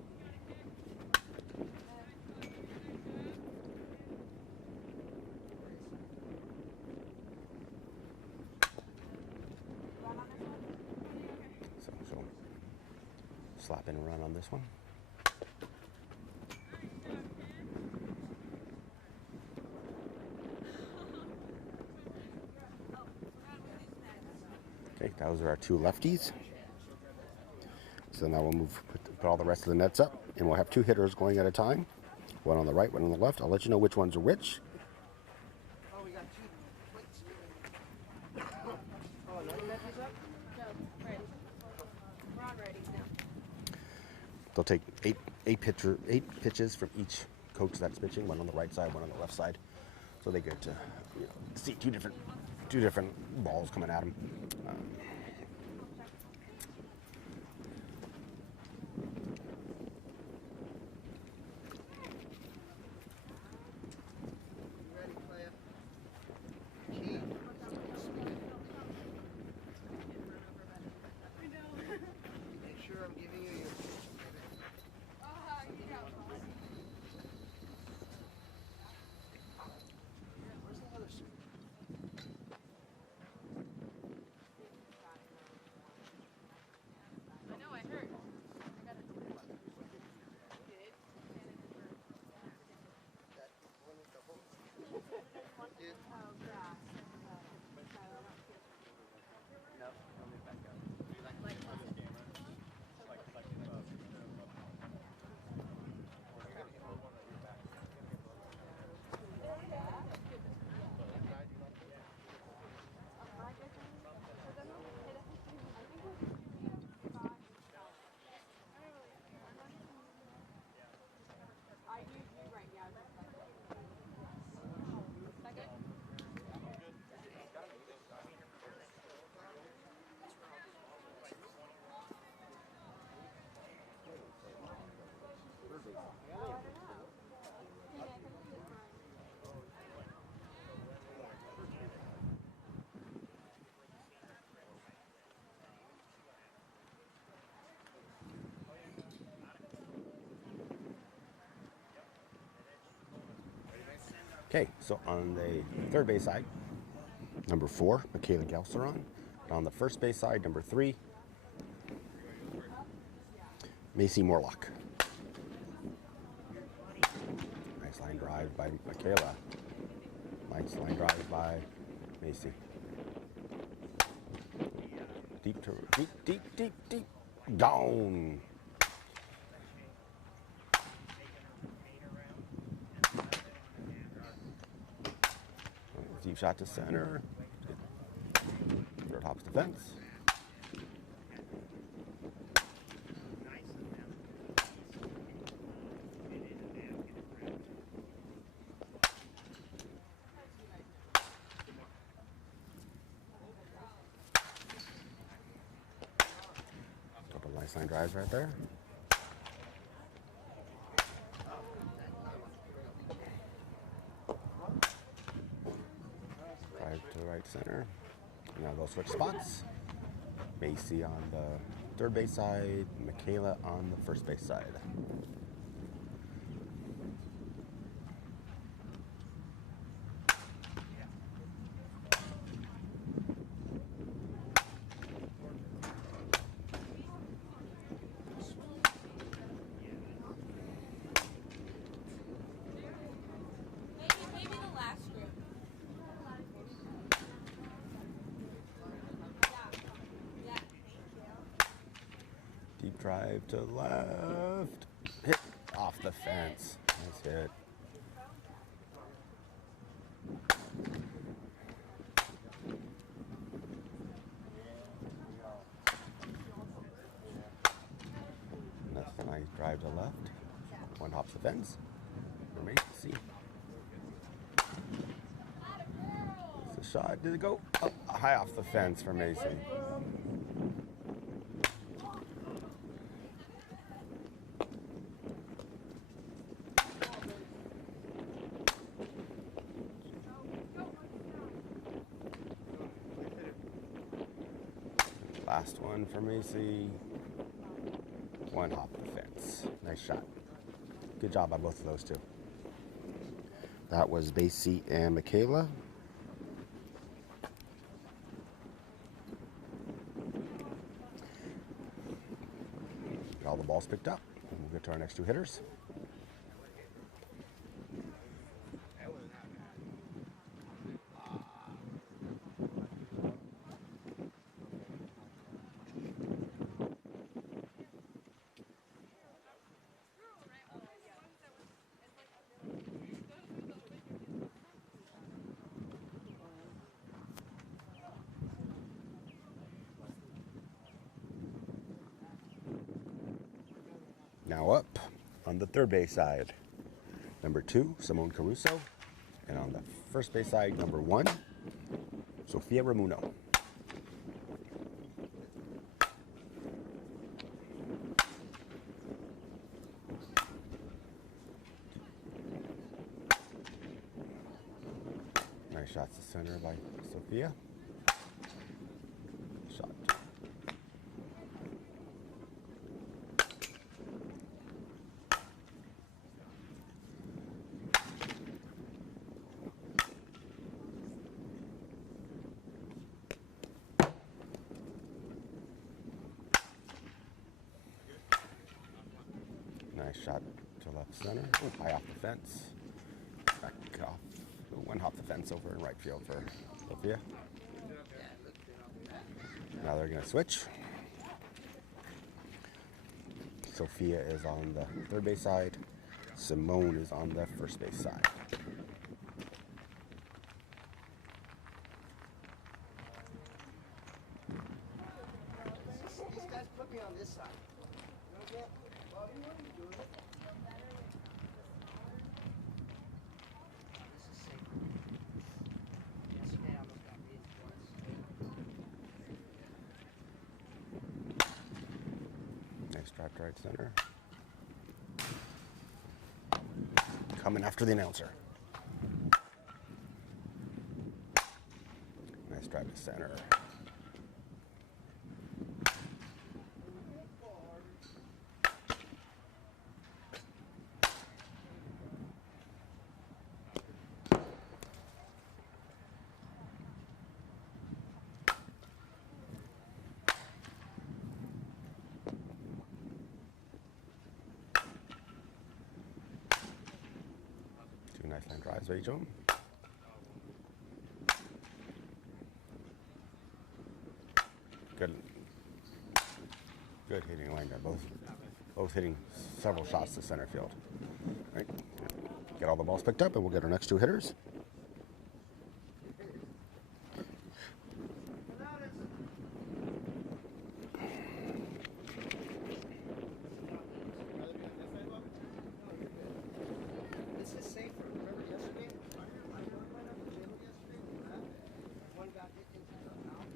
So she'll slap in a run on this one. Okay, those are our two lefties. So now we'll put all the rest of the nets up, and we'll have two hitters going at a time. One on the right, one on the left. I'll let you know which ones are which. They'll take eight pitches from each coach that's pitching, one on the right side, one on the left side, so they get to see two different balls coming at them. Okay, so on the third base side, number 4, Michaela Galceron. On the first base side, number 3, Macy Morlock. Nice line drive by Michaela. Nice line drive by Macy. Deep, down. Deep shot to center. Third hops the fence. Couple nice line drives right there. To right center. Now they'll switch spots. Macy on the third base side, Michaela on the first base side. Deep drive to left. Hit off the fence. Nice hit. That's a nice drive to left. One hops the fence. For Macy. It's a shot. Did it go up high off the fence for Macy? Last one for Macy. One hop the fence. Nice shot. Good job by both of those two. That was Macy and Michaela. Get all the balls picked up. And we'll get to our next two hitters. Now up on the third base side, number 2, Simone Caruso. And on the first base side, number 1, Sofia Ramuno. Nice shots to center by Sofia. Shot. Nice shot to left center. Oh, high off the fence. Back off. One hop the fence over in right field for Sophia. Now they're going to switch. Sophia is on the third base side. Simone is on the first base side. These guys put me on this side. Nice drive to right center. Coming after the announcer. Nice drive to center. Two nice line drives by each of them. Good hitting line there. Both hitting several shots to center field. All right. Get all the balls picked up and we'll get our next two hitters. This is safer. Remember yesterday? One got hit into the mouth.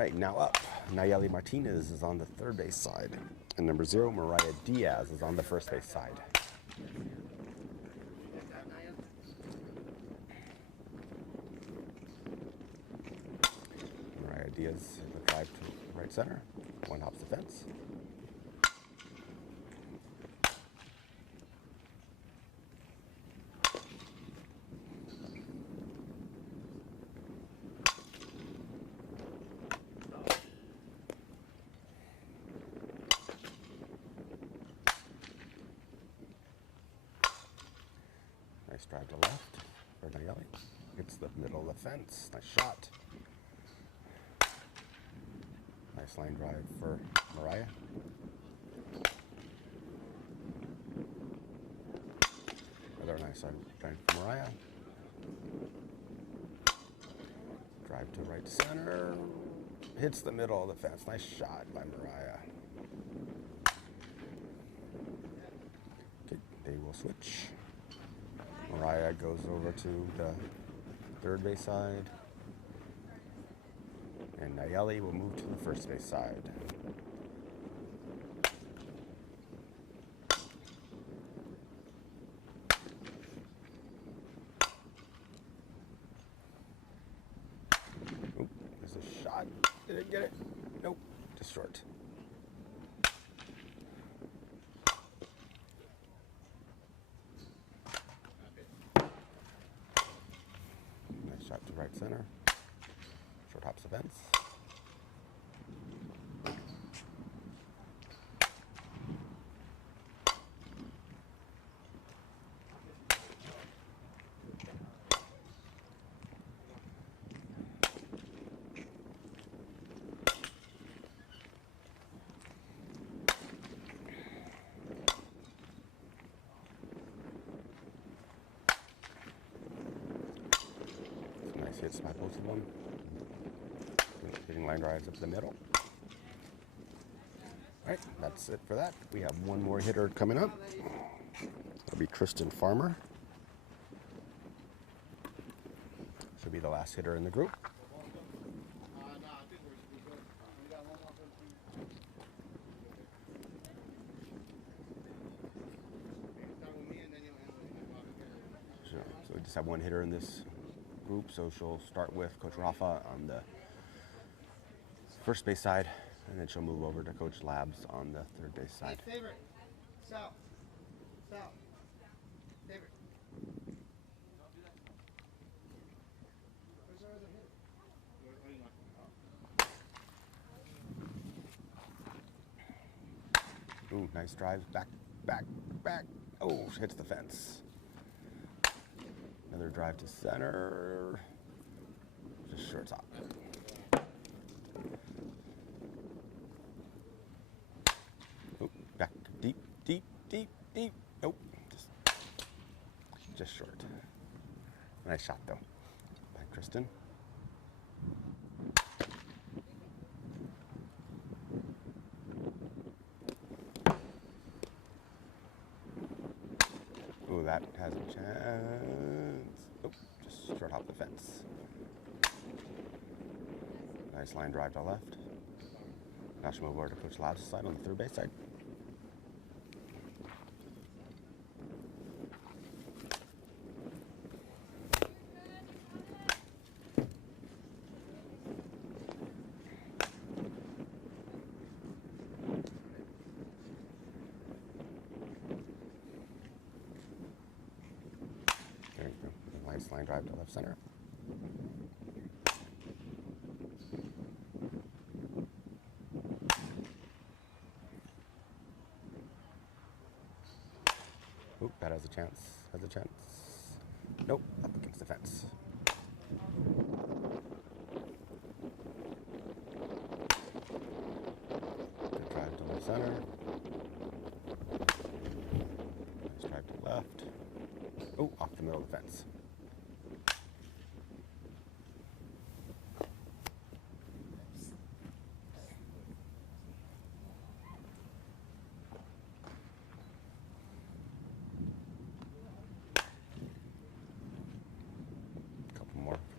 right, now up. Nayeli Martinez is on the third base side. And number 0, Mariah Diaz is on the first base side. Mariah Diaz, the drive to right center. One hops the fence. Nice drive to left for Nayeli. Hits the middle of the fence. Nice shot. Nice line drive for Mariah. Another nice side drive for Mariah. Drive to right center. Hits the middle of the fence. Nice shot by Mariah. Okay, they will switch. Mariah goes over to the third base side. And Nayeli will move to the first base side. Oop, there's a shot. Did it get it? Nope, just short. Nice shot to right center. Short hops the fence. Nice hits by both of them. Hitting line drives up the middle. All right, that's it for that. We have one more hitter coming up. It'll be Kristen Farmer. She'll be the last hitter in the group. So we just have one hitter in this group, so she'll start with Coach Rafa on the first base side, and then she'll move over to Coach Labs on the third base side. Hey, favorite. South. South. Favorite. Where's our other hitter? Ooh, nice drive. Back, back, back. Oh, hits the fence. Another drive to center. Just short top. Oop, back deep, deep, deep, deep. Nope, just short. Nice shot though by Kristen. Ooh, that has a chance. Nope, just short hop the fence. Nice line drive to left. Now she'll move over to Coach Labs' side on the third base side. There you go. Nice line drive to left center. Oop, that has a chance. Has a chance. Nope, up against the fence. Good drive to left center. Nice drive to left. Oh, off the middle of the fence.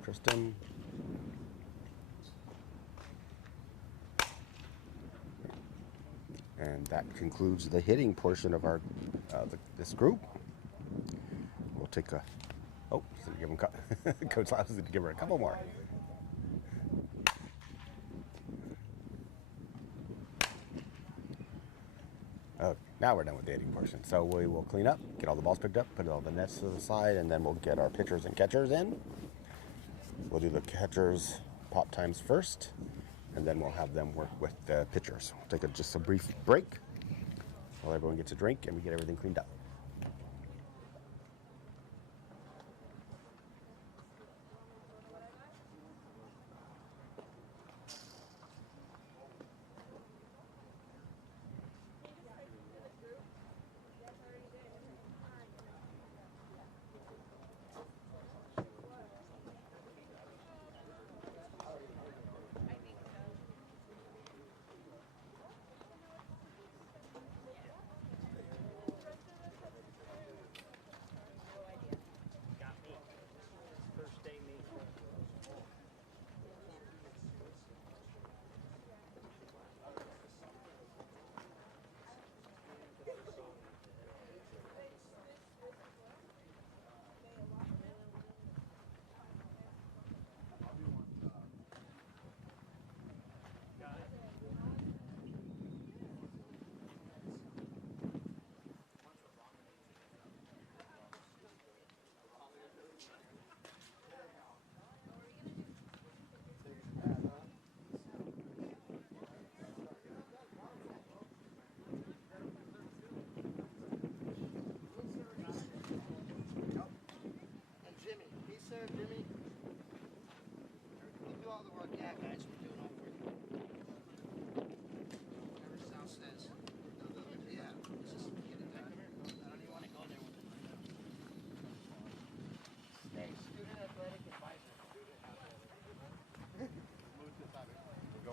Kristen. And that concludes the hitting portion of our this group. We'll take a. Oh, so give him Coach Lyles to give her a couple more. Oh, now we're done with the hitting portion. So we will clean up, get all the balls picked up, put all the nets to the side, and then we'll get our pitchers and catchers in. We'll do the catchers pop times first, and then we'll have them work with the pitchers. We'll take just a brief break while everyone gets a drink and we get everything cleaned up.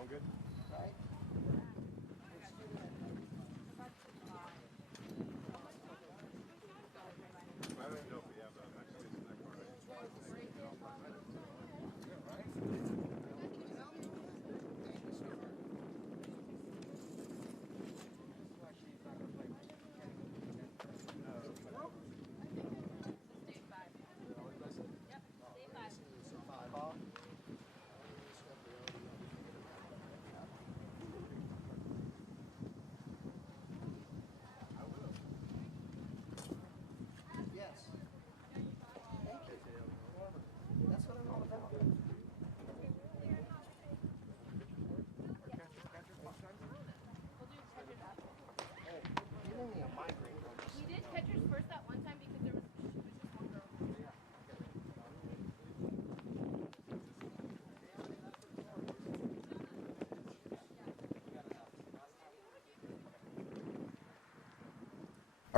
Good? Right.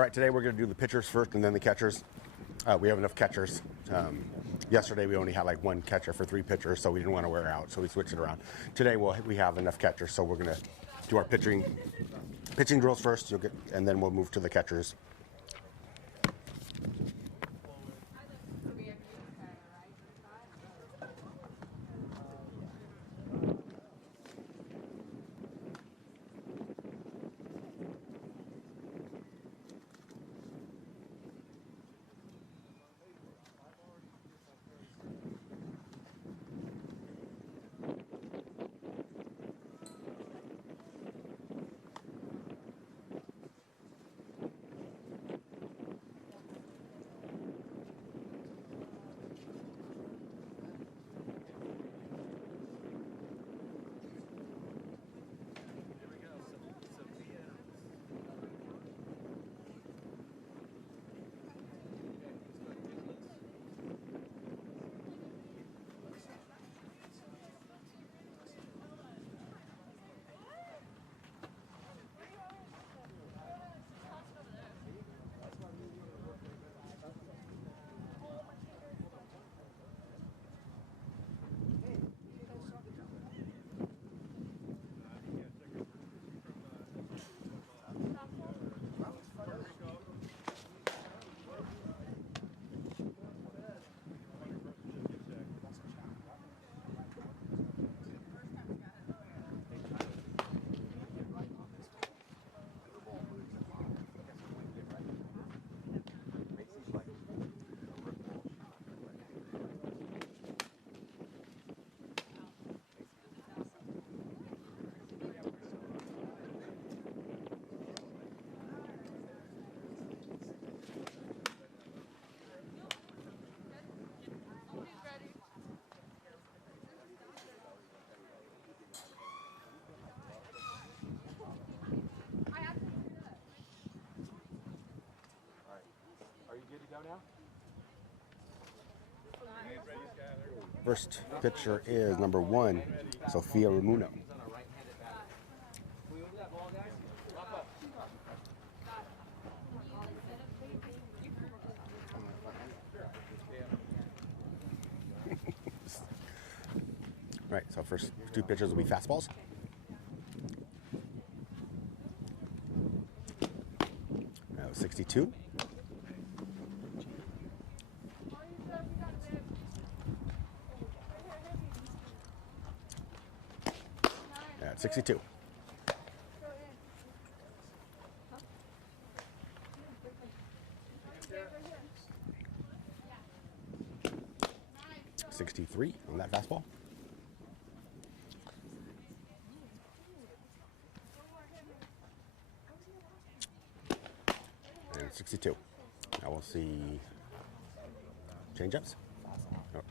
All right, today we're going to do the pitchers first and then the catchers. We have enough catchers. Yesterday we only had like one catcher for 3 pitchers, so we didn't want to wear out, so we switched it around. Today we have enough catchers, so we're going to do our pitching drills first, and then we'll move to the catchers. First pitcher is number 1, Sophia Ramuno. Right, so first 2 pitches will be fastballs. That was 62. At 62. .63 on that fastball. And 62. Now we'll see changeups. Oh, oh.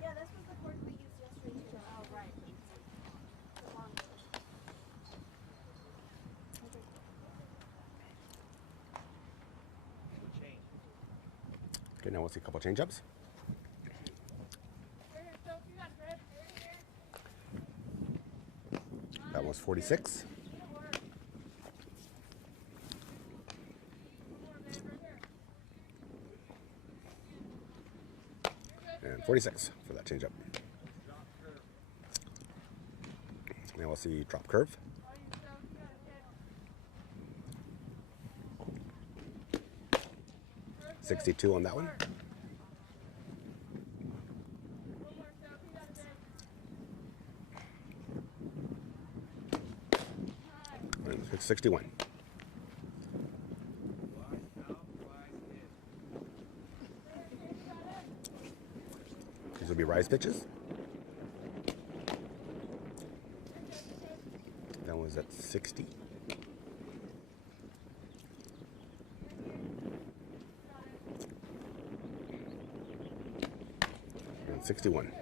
Yeah, this was the cord we used yesterday too. Oh, right. Okay, now we'll see a couple changeups. That was 46. And 46 for that changeup. Now we'll see drop curve. .62 on that one. And 61. These will be rise pitches. That one's at 60. And 61.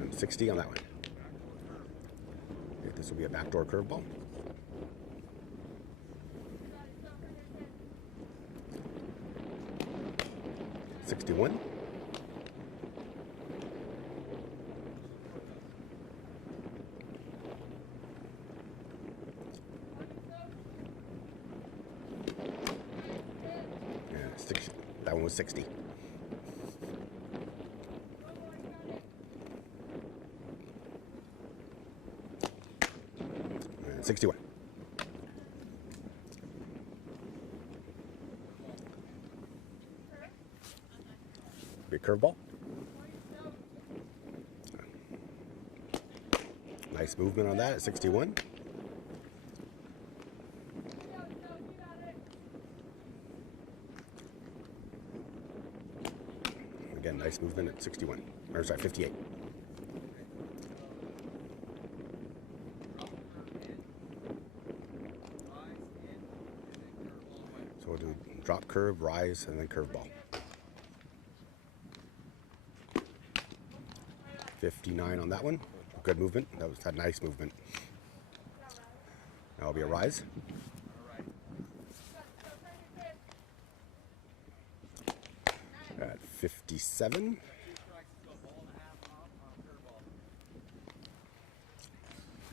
And 60 on that one. This will be a backdoor curveball. .61. And 60. That one was 60. And 61. Big curveball. Nice movement on that at 61. Again, nice movement at 61. Or sorry, 58. So we'll do drop curve, rise, and then curveball. 59 on that one. Good movement. That was that nice movement. That'll be a rise. At 57.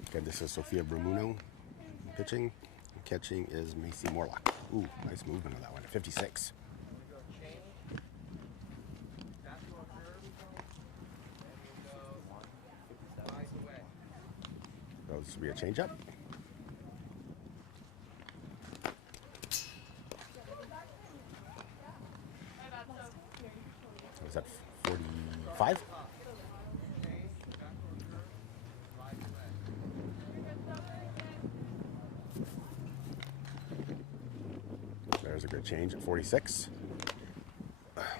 Okay, this is Sophia Ramuno pitching. Catching is Macy Morlock. Ooh, nice movement on that one at 56. This will be a changeup. Was that 45? There's a good change at 46.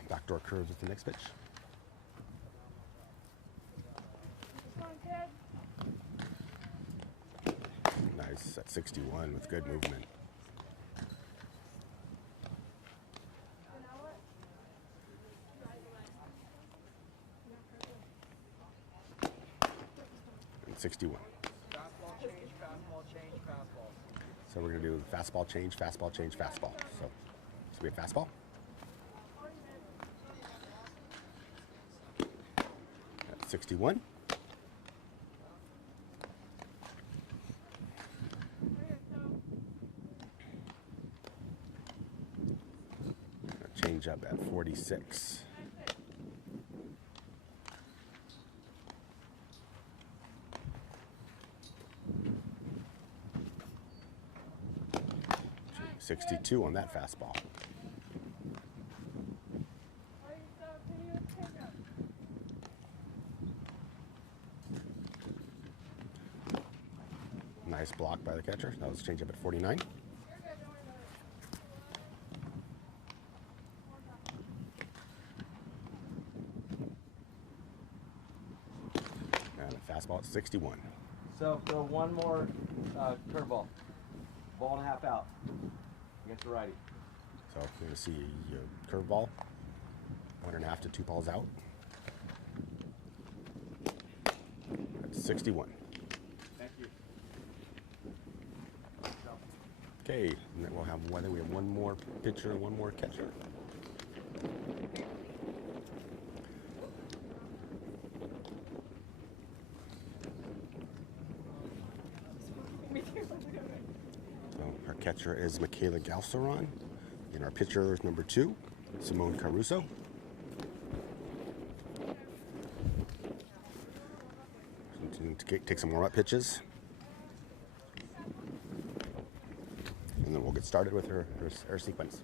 Backdoor curves with the next pitch. Nice at 61 with good movement. 61. Fastball change, fastball change, fastball. So we're going to do fastball change, fastball change, fastball. So we have fastball. At 61. Change up at 46. .62 on that fastball. Nice block by the catcher. That was change up at 49. And a fastball at 61. So throw one more curveball. Ball and a half out against the righty. So you're going to see a curveball, 1.5 to 2 balls out. That's 61. Thank you. Okay, and then we'll have we have one more pitcher, one more catcher. So our catcher is Michaela Galceron, and our pitcher is number 2, Simone Caruso. To take some warm-up pitches. And then we'll get started with her sequence.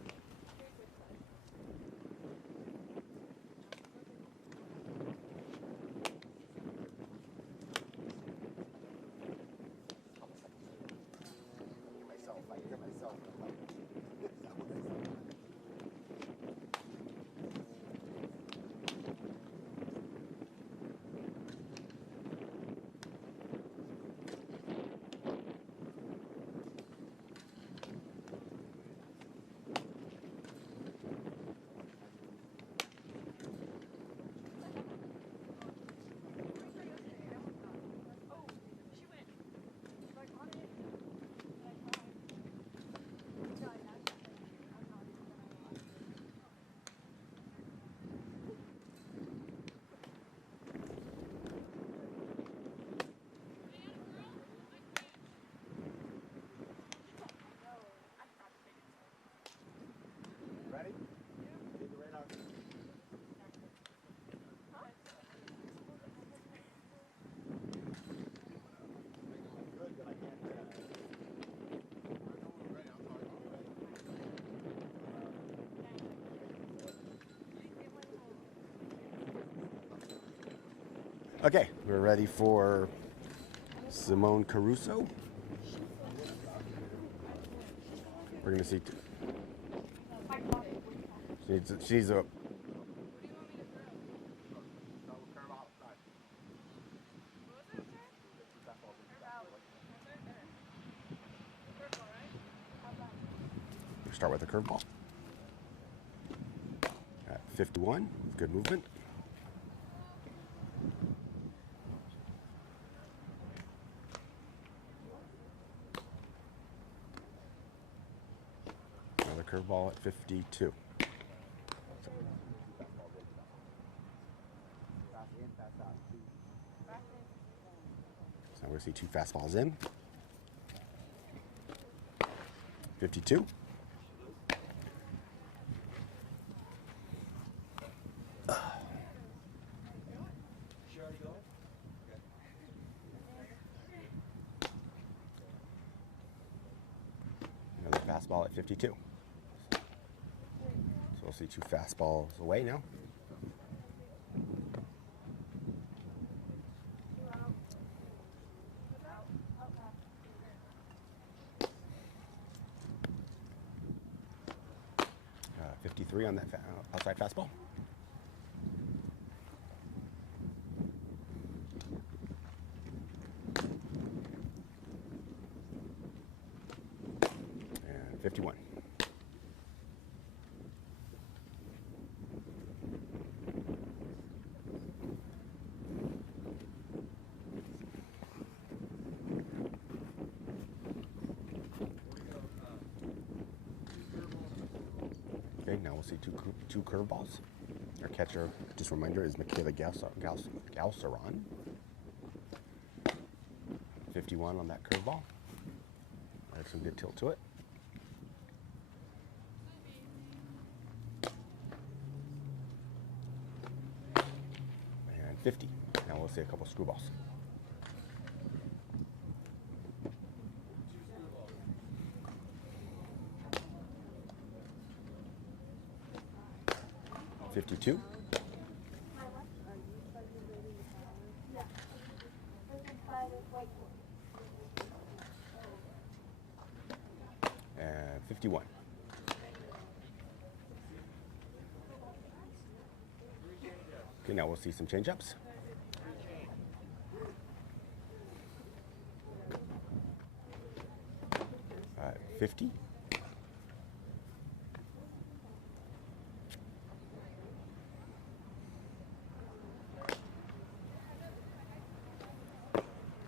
Ready? Leave the radar. Good, but I can't. Okay, we're ready for Simone Caruso. We're going to see. She's a. Start with a curveball. At 51, good movement. Another curveball at 52. So we're going to see 2 fastballs in. 52. Another fastball at 52. So we'll see 2 fastballs away now. Uh, 53 on that outside fastball. And 51. Okay, now we'll see two curveballs. Our catcher, just a reminder, is Michaela Galceron. 51 on that curveball. There's some good tilt to it. And 50. Now we'll see a couple screwballs. $52. And 51. Okay, now we'll see some change-ups. 50.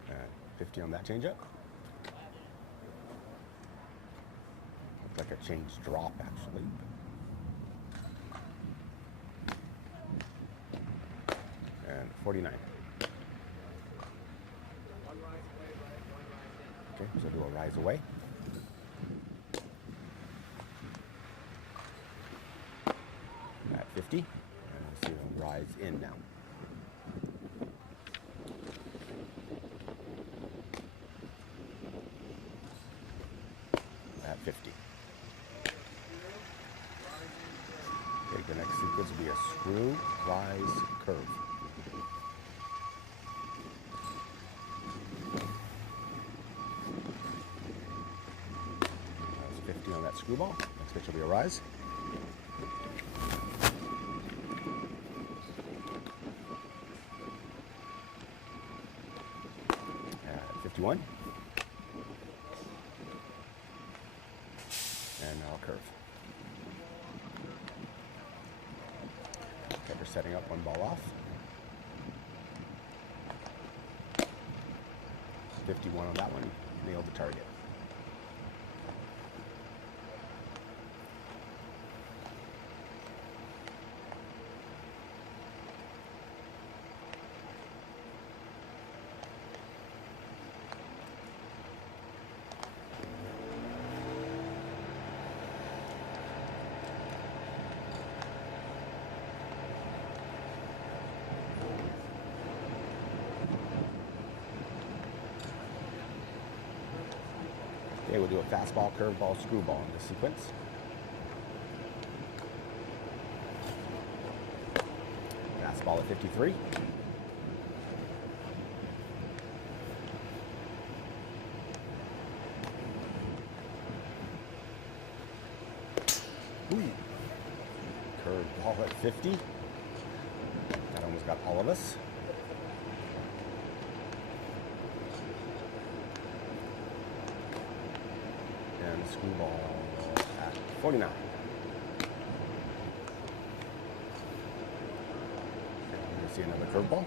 And 50 on that change-up. Looks like a change drop, actually. And 49. Okay, so do a rise away. At 50, and we'll see them rise in now. At 50. Okay, the next sequence will be a screw, rise, curve. That's 50 on that screwball. Next pitch will be a rise. At 51. And now a curve. Okay, we're setting up one ball off. 51 on that one. Nailed the target. Okay, we'll do a fastball, curveball, screwball in this sequence. Fastball at 53. Ooh. Curveball at 50. That almost got all of us. And screwball at 49. Okay, we're gonna see another curveball.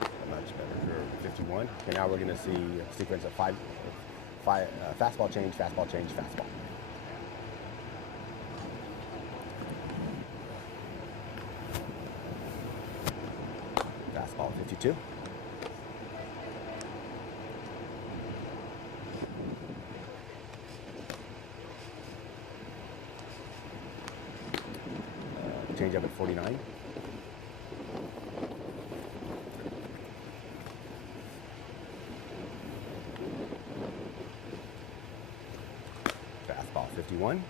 A much better curve, 51. Okay, now we're gonna see a sequence of five fastball change, fastball change, fastball. Fastball at 52. Change up at 49. Fastball 51.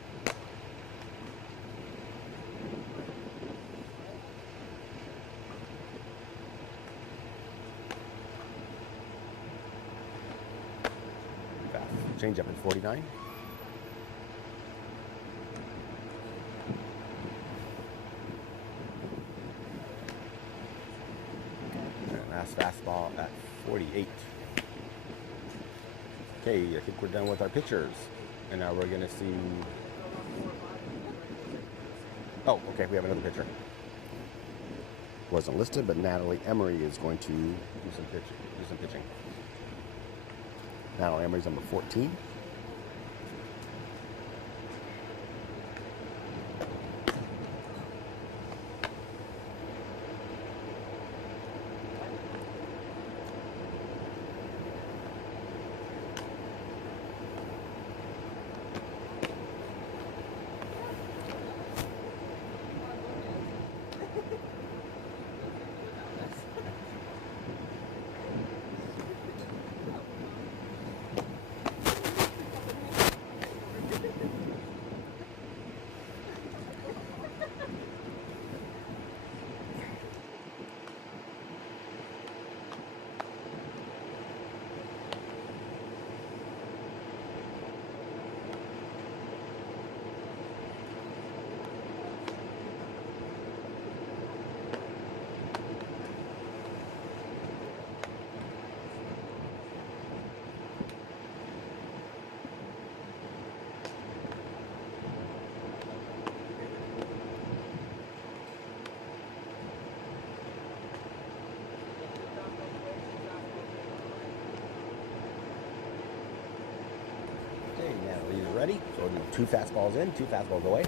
Change up at 49. Last fastball at 48. Okay, I think we're done with our pitchers. And now we're gonna see... Oh, okay, we have another pitcher. Wasn't listed, but Natalie Emery is going to do some pitching. Now Emery's number 14. Okay, now he's ready. So we'll do 2 fastballs in, 2 fastballs away.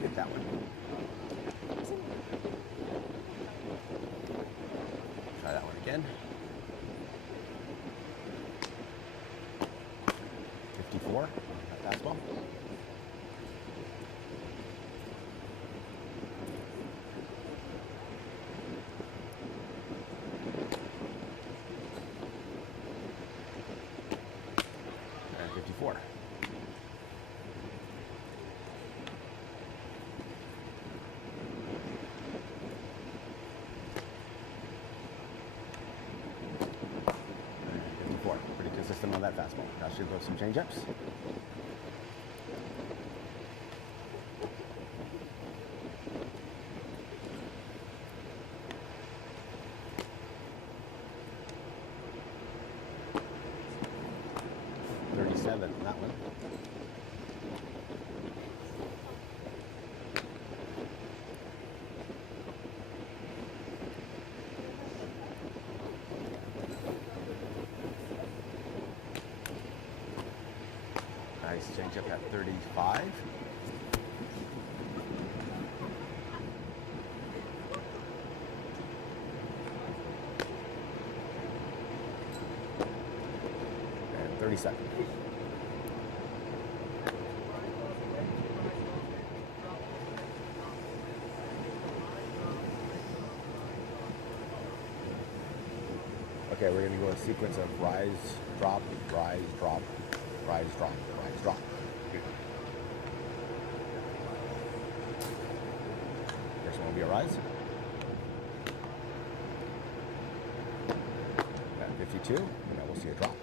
Get that one. Try that one again. 54, fastball. And 54. And 54. Pretty consistent on that fastball. Now should go some changeups. That one. Nice changeup at 35. And 37. Okay, we're going to go a sequence of rise, drop, rise, drop, rise, drop, rise, drop. First one will be a rise. At 52, and then we'll see a drop.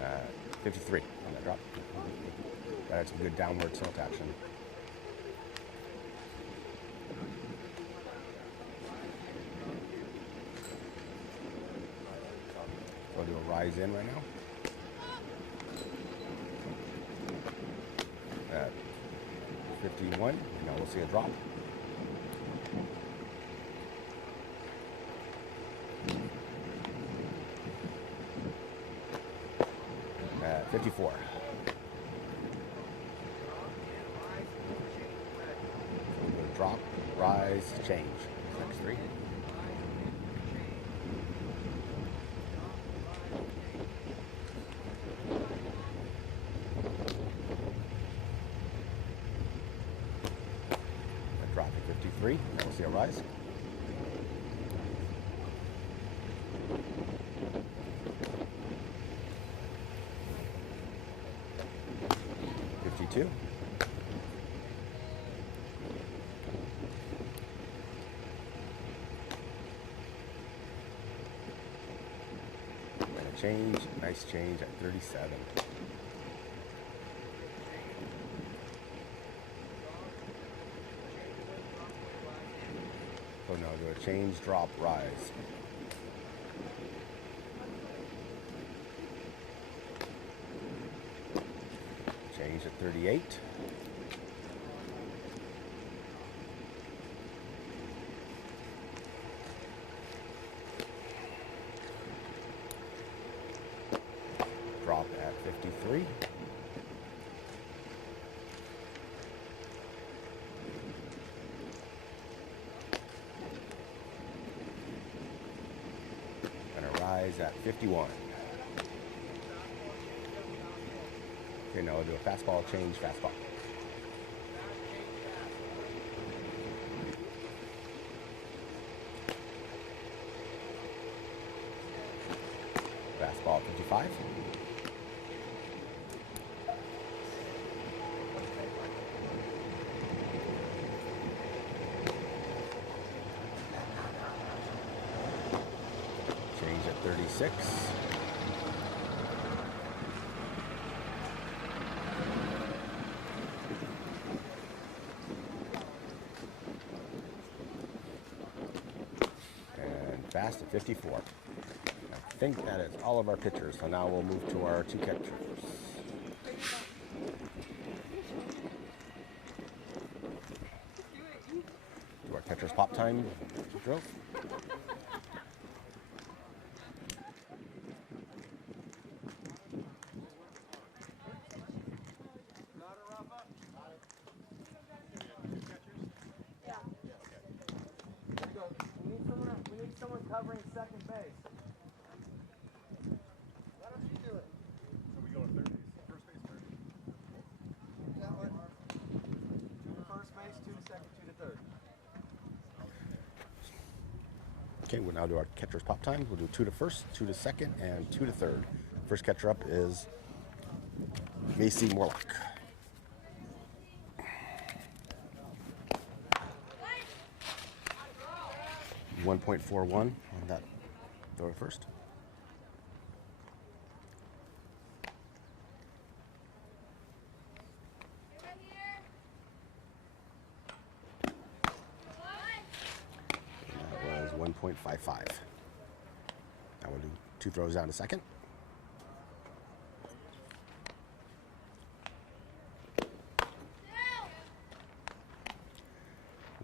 At 53 on that drop. That had some good downward tilt action. We'll do a rise in right now. At 51, now we'll see a drop. At 54. Drop, rise, change. Next 3. That drop at 53. Now we'll see a rise. Change, nice change at 37. So now do a change, drop, rise. Change at 38. Drop at 53. And a rise at 51. Okay, now we'll do a fastball change, fastball. Fastball 55. Change at 36. And fast at 54. I think that is all of our pitchers, so now we'll move to our two catchers. Do our catchers pop time drill. We need someone covering second base. Why don't you do it? So we go to third base, first base, third. That one. 2 to first base, 2 to second, 2 to third. Okay, we'll now do our catcher's pop time. We'll do 2 to first, 2 to second, and 2 to third. First catcher up is Macy Morlock. .41 on that throw to first. And that was 1.55. Now we'll do 2 throws down to second.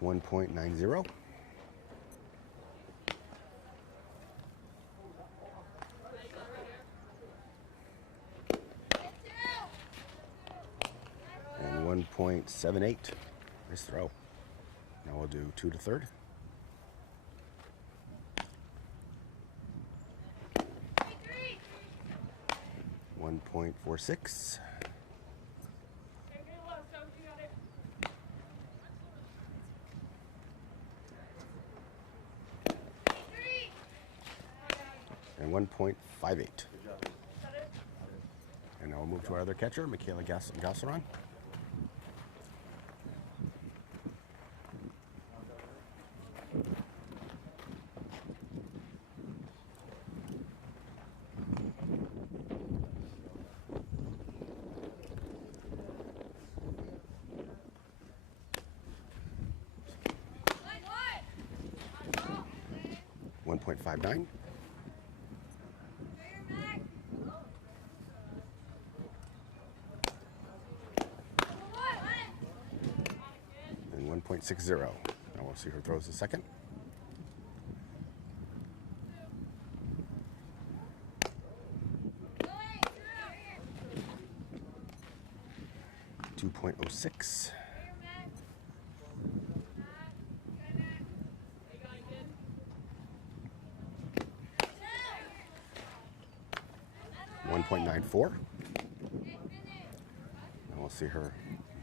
.90. And 1.78. Nice throw. Now we'll do 2 to third. .46. And 1.58. And now we'll move to our other catcher, Michaela Gasseron. .59. And 1.60. Now we'll see her throws a second. .06. .94. Now we'll see her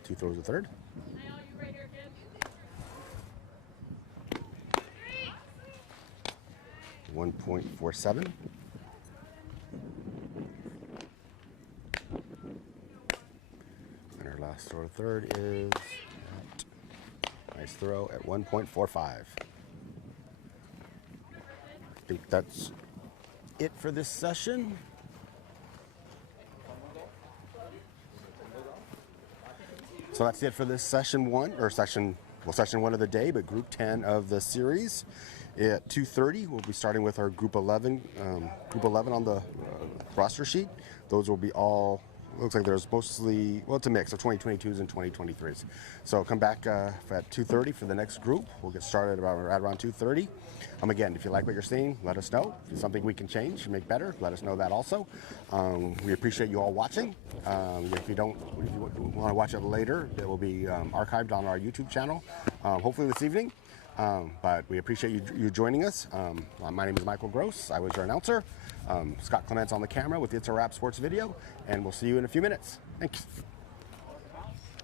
2 throws a third. 1.47. And our last throw to third is nice throw at 1.45. I think that's it for this session. So that's it for this session 1, or session well, session 1 of the day, but group 10 of the series. At 2:30, we'll be starting with our group 11 on the roster sheet. Those will be all, looks like there's mostly, well, it's a mix of 2022s and 2023s. So come back at 2:30 for the next group. We'll get started right around 2:30. Again, if you like what you're seeing, let us know. If it's something we can change and make better, let us know that also. We appreciate you all watching. If you want to watch it later, it will be archived on our YouTube channel, hopefully this evening. But we appreciate you joining us. My name is Michael Gross. I was your announcer. Scott Clements on the camera with the It's a Wrap Sports video, and we'll see you in a few minutes. Thanks.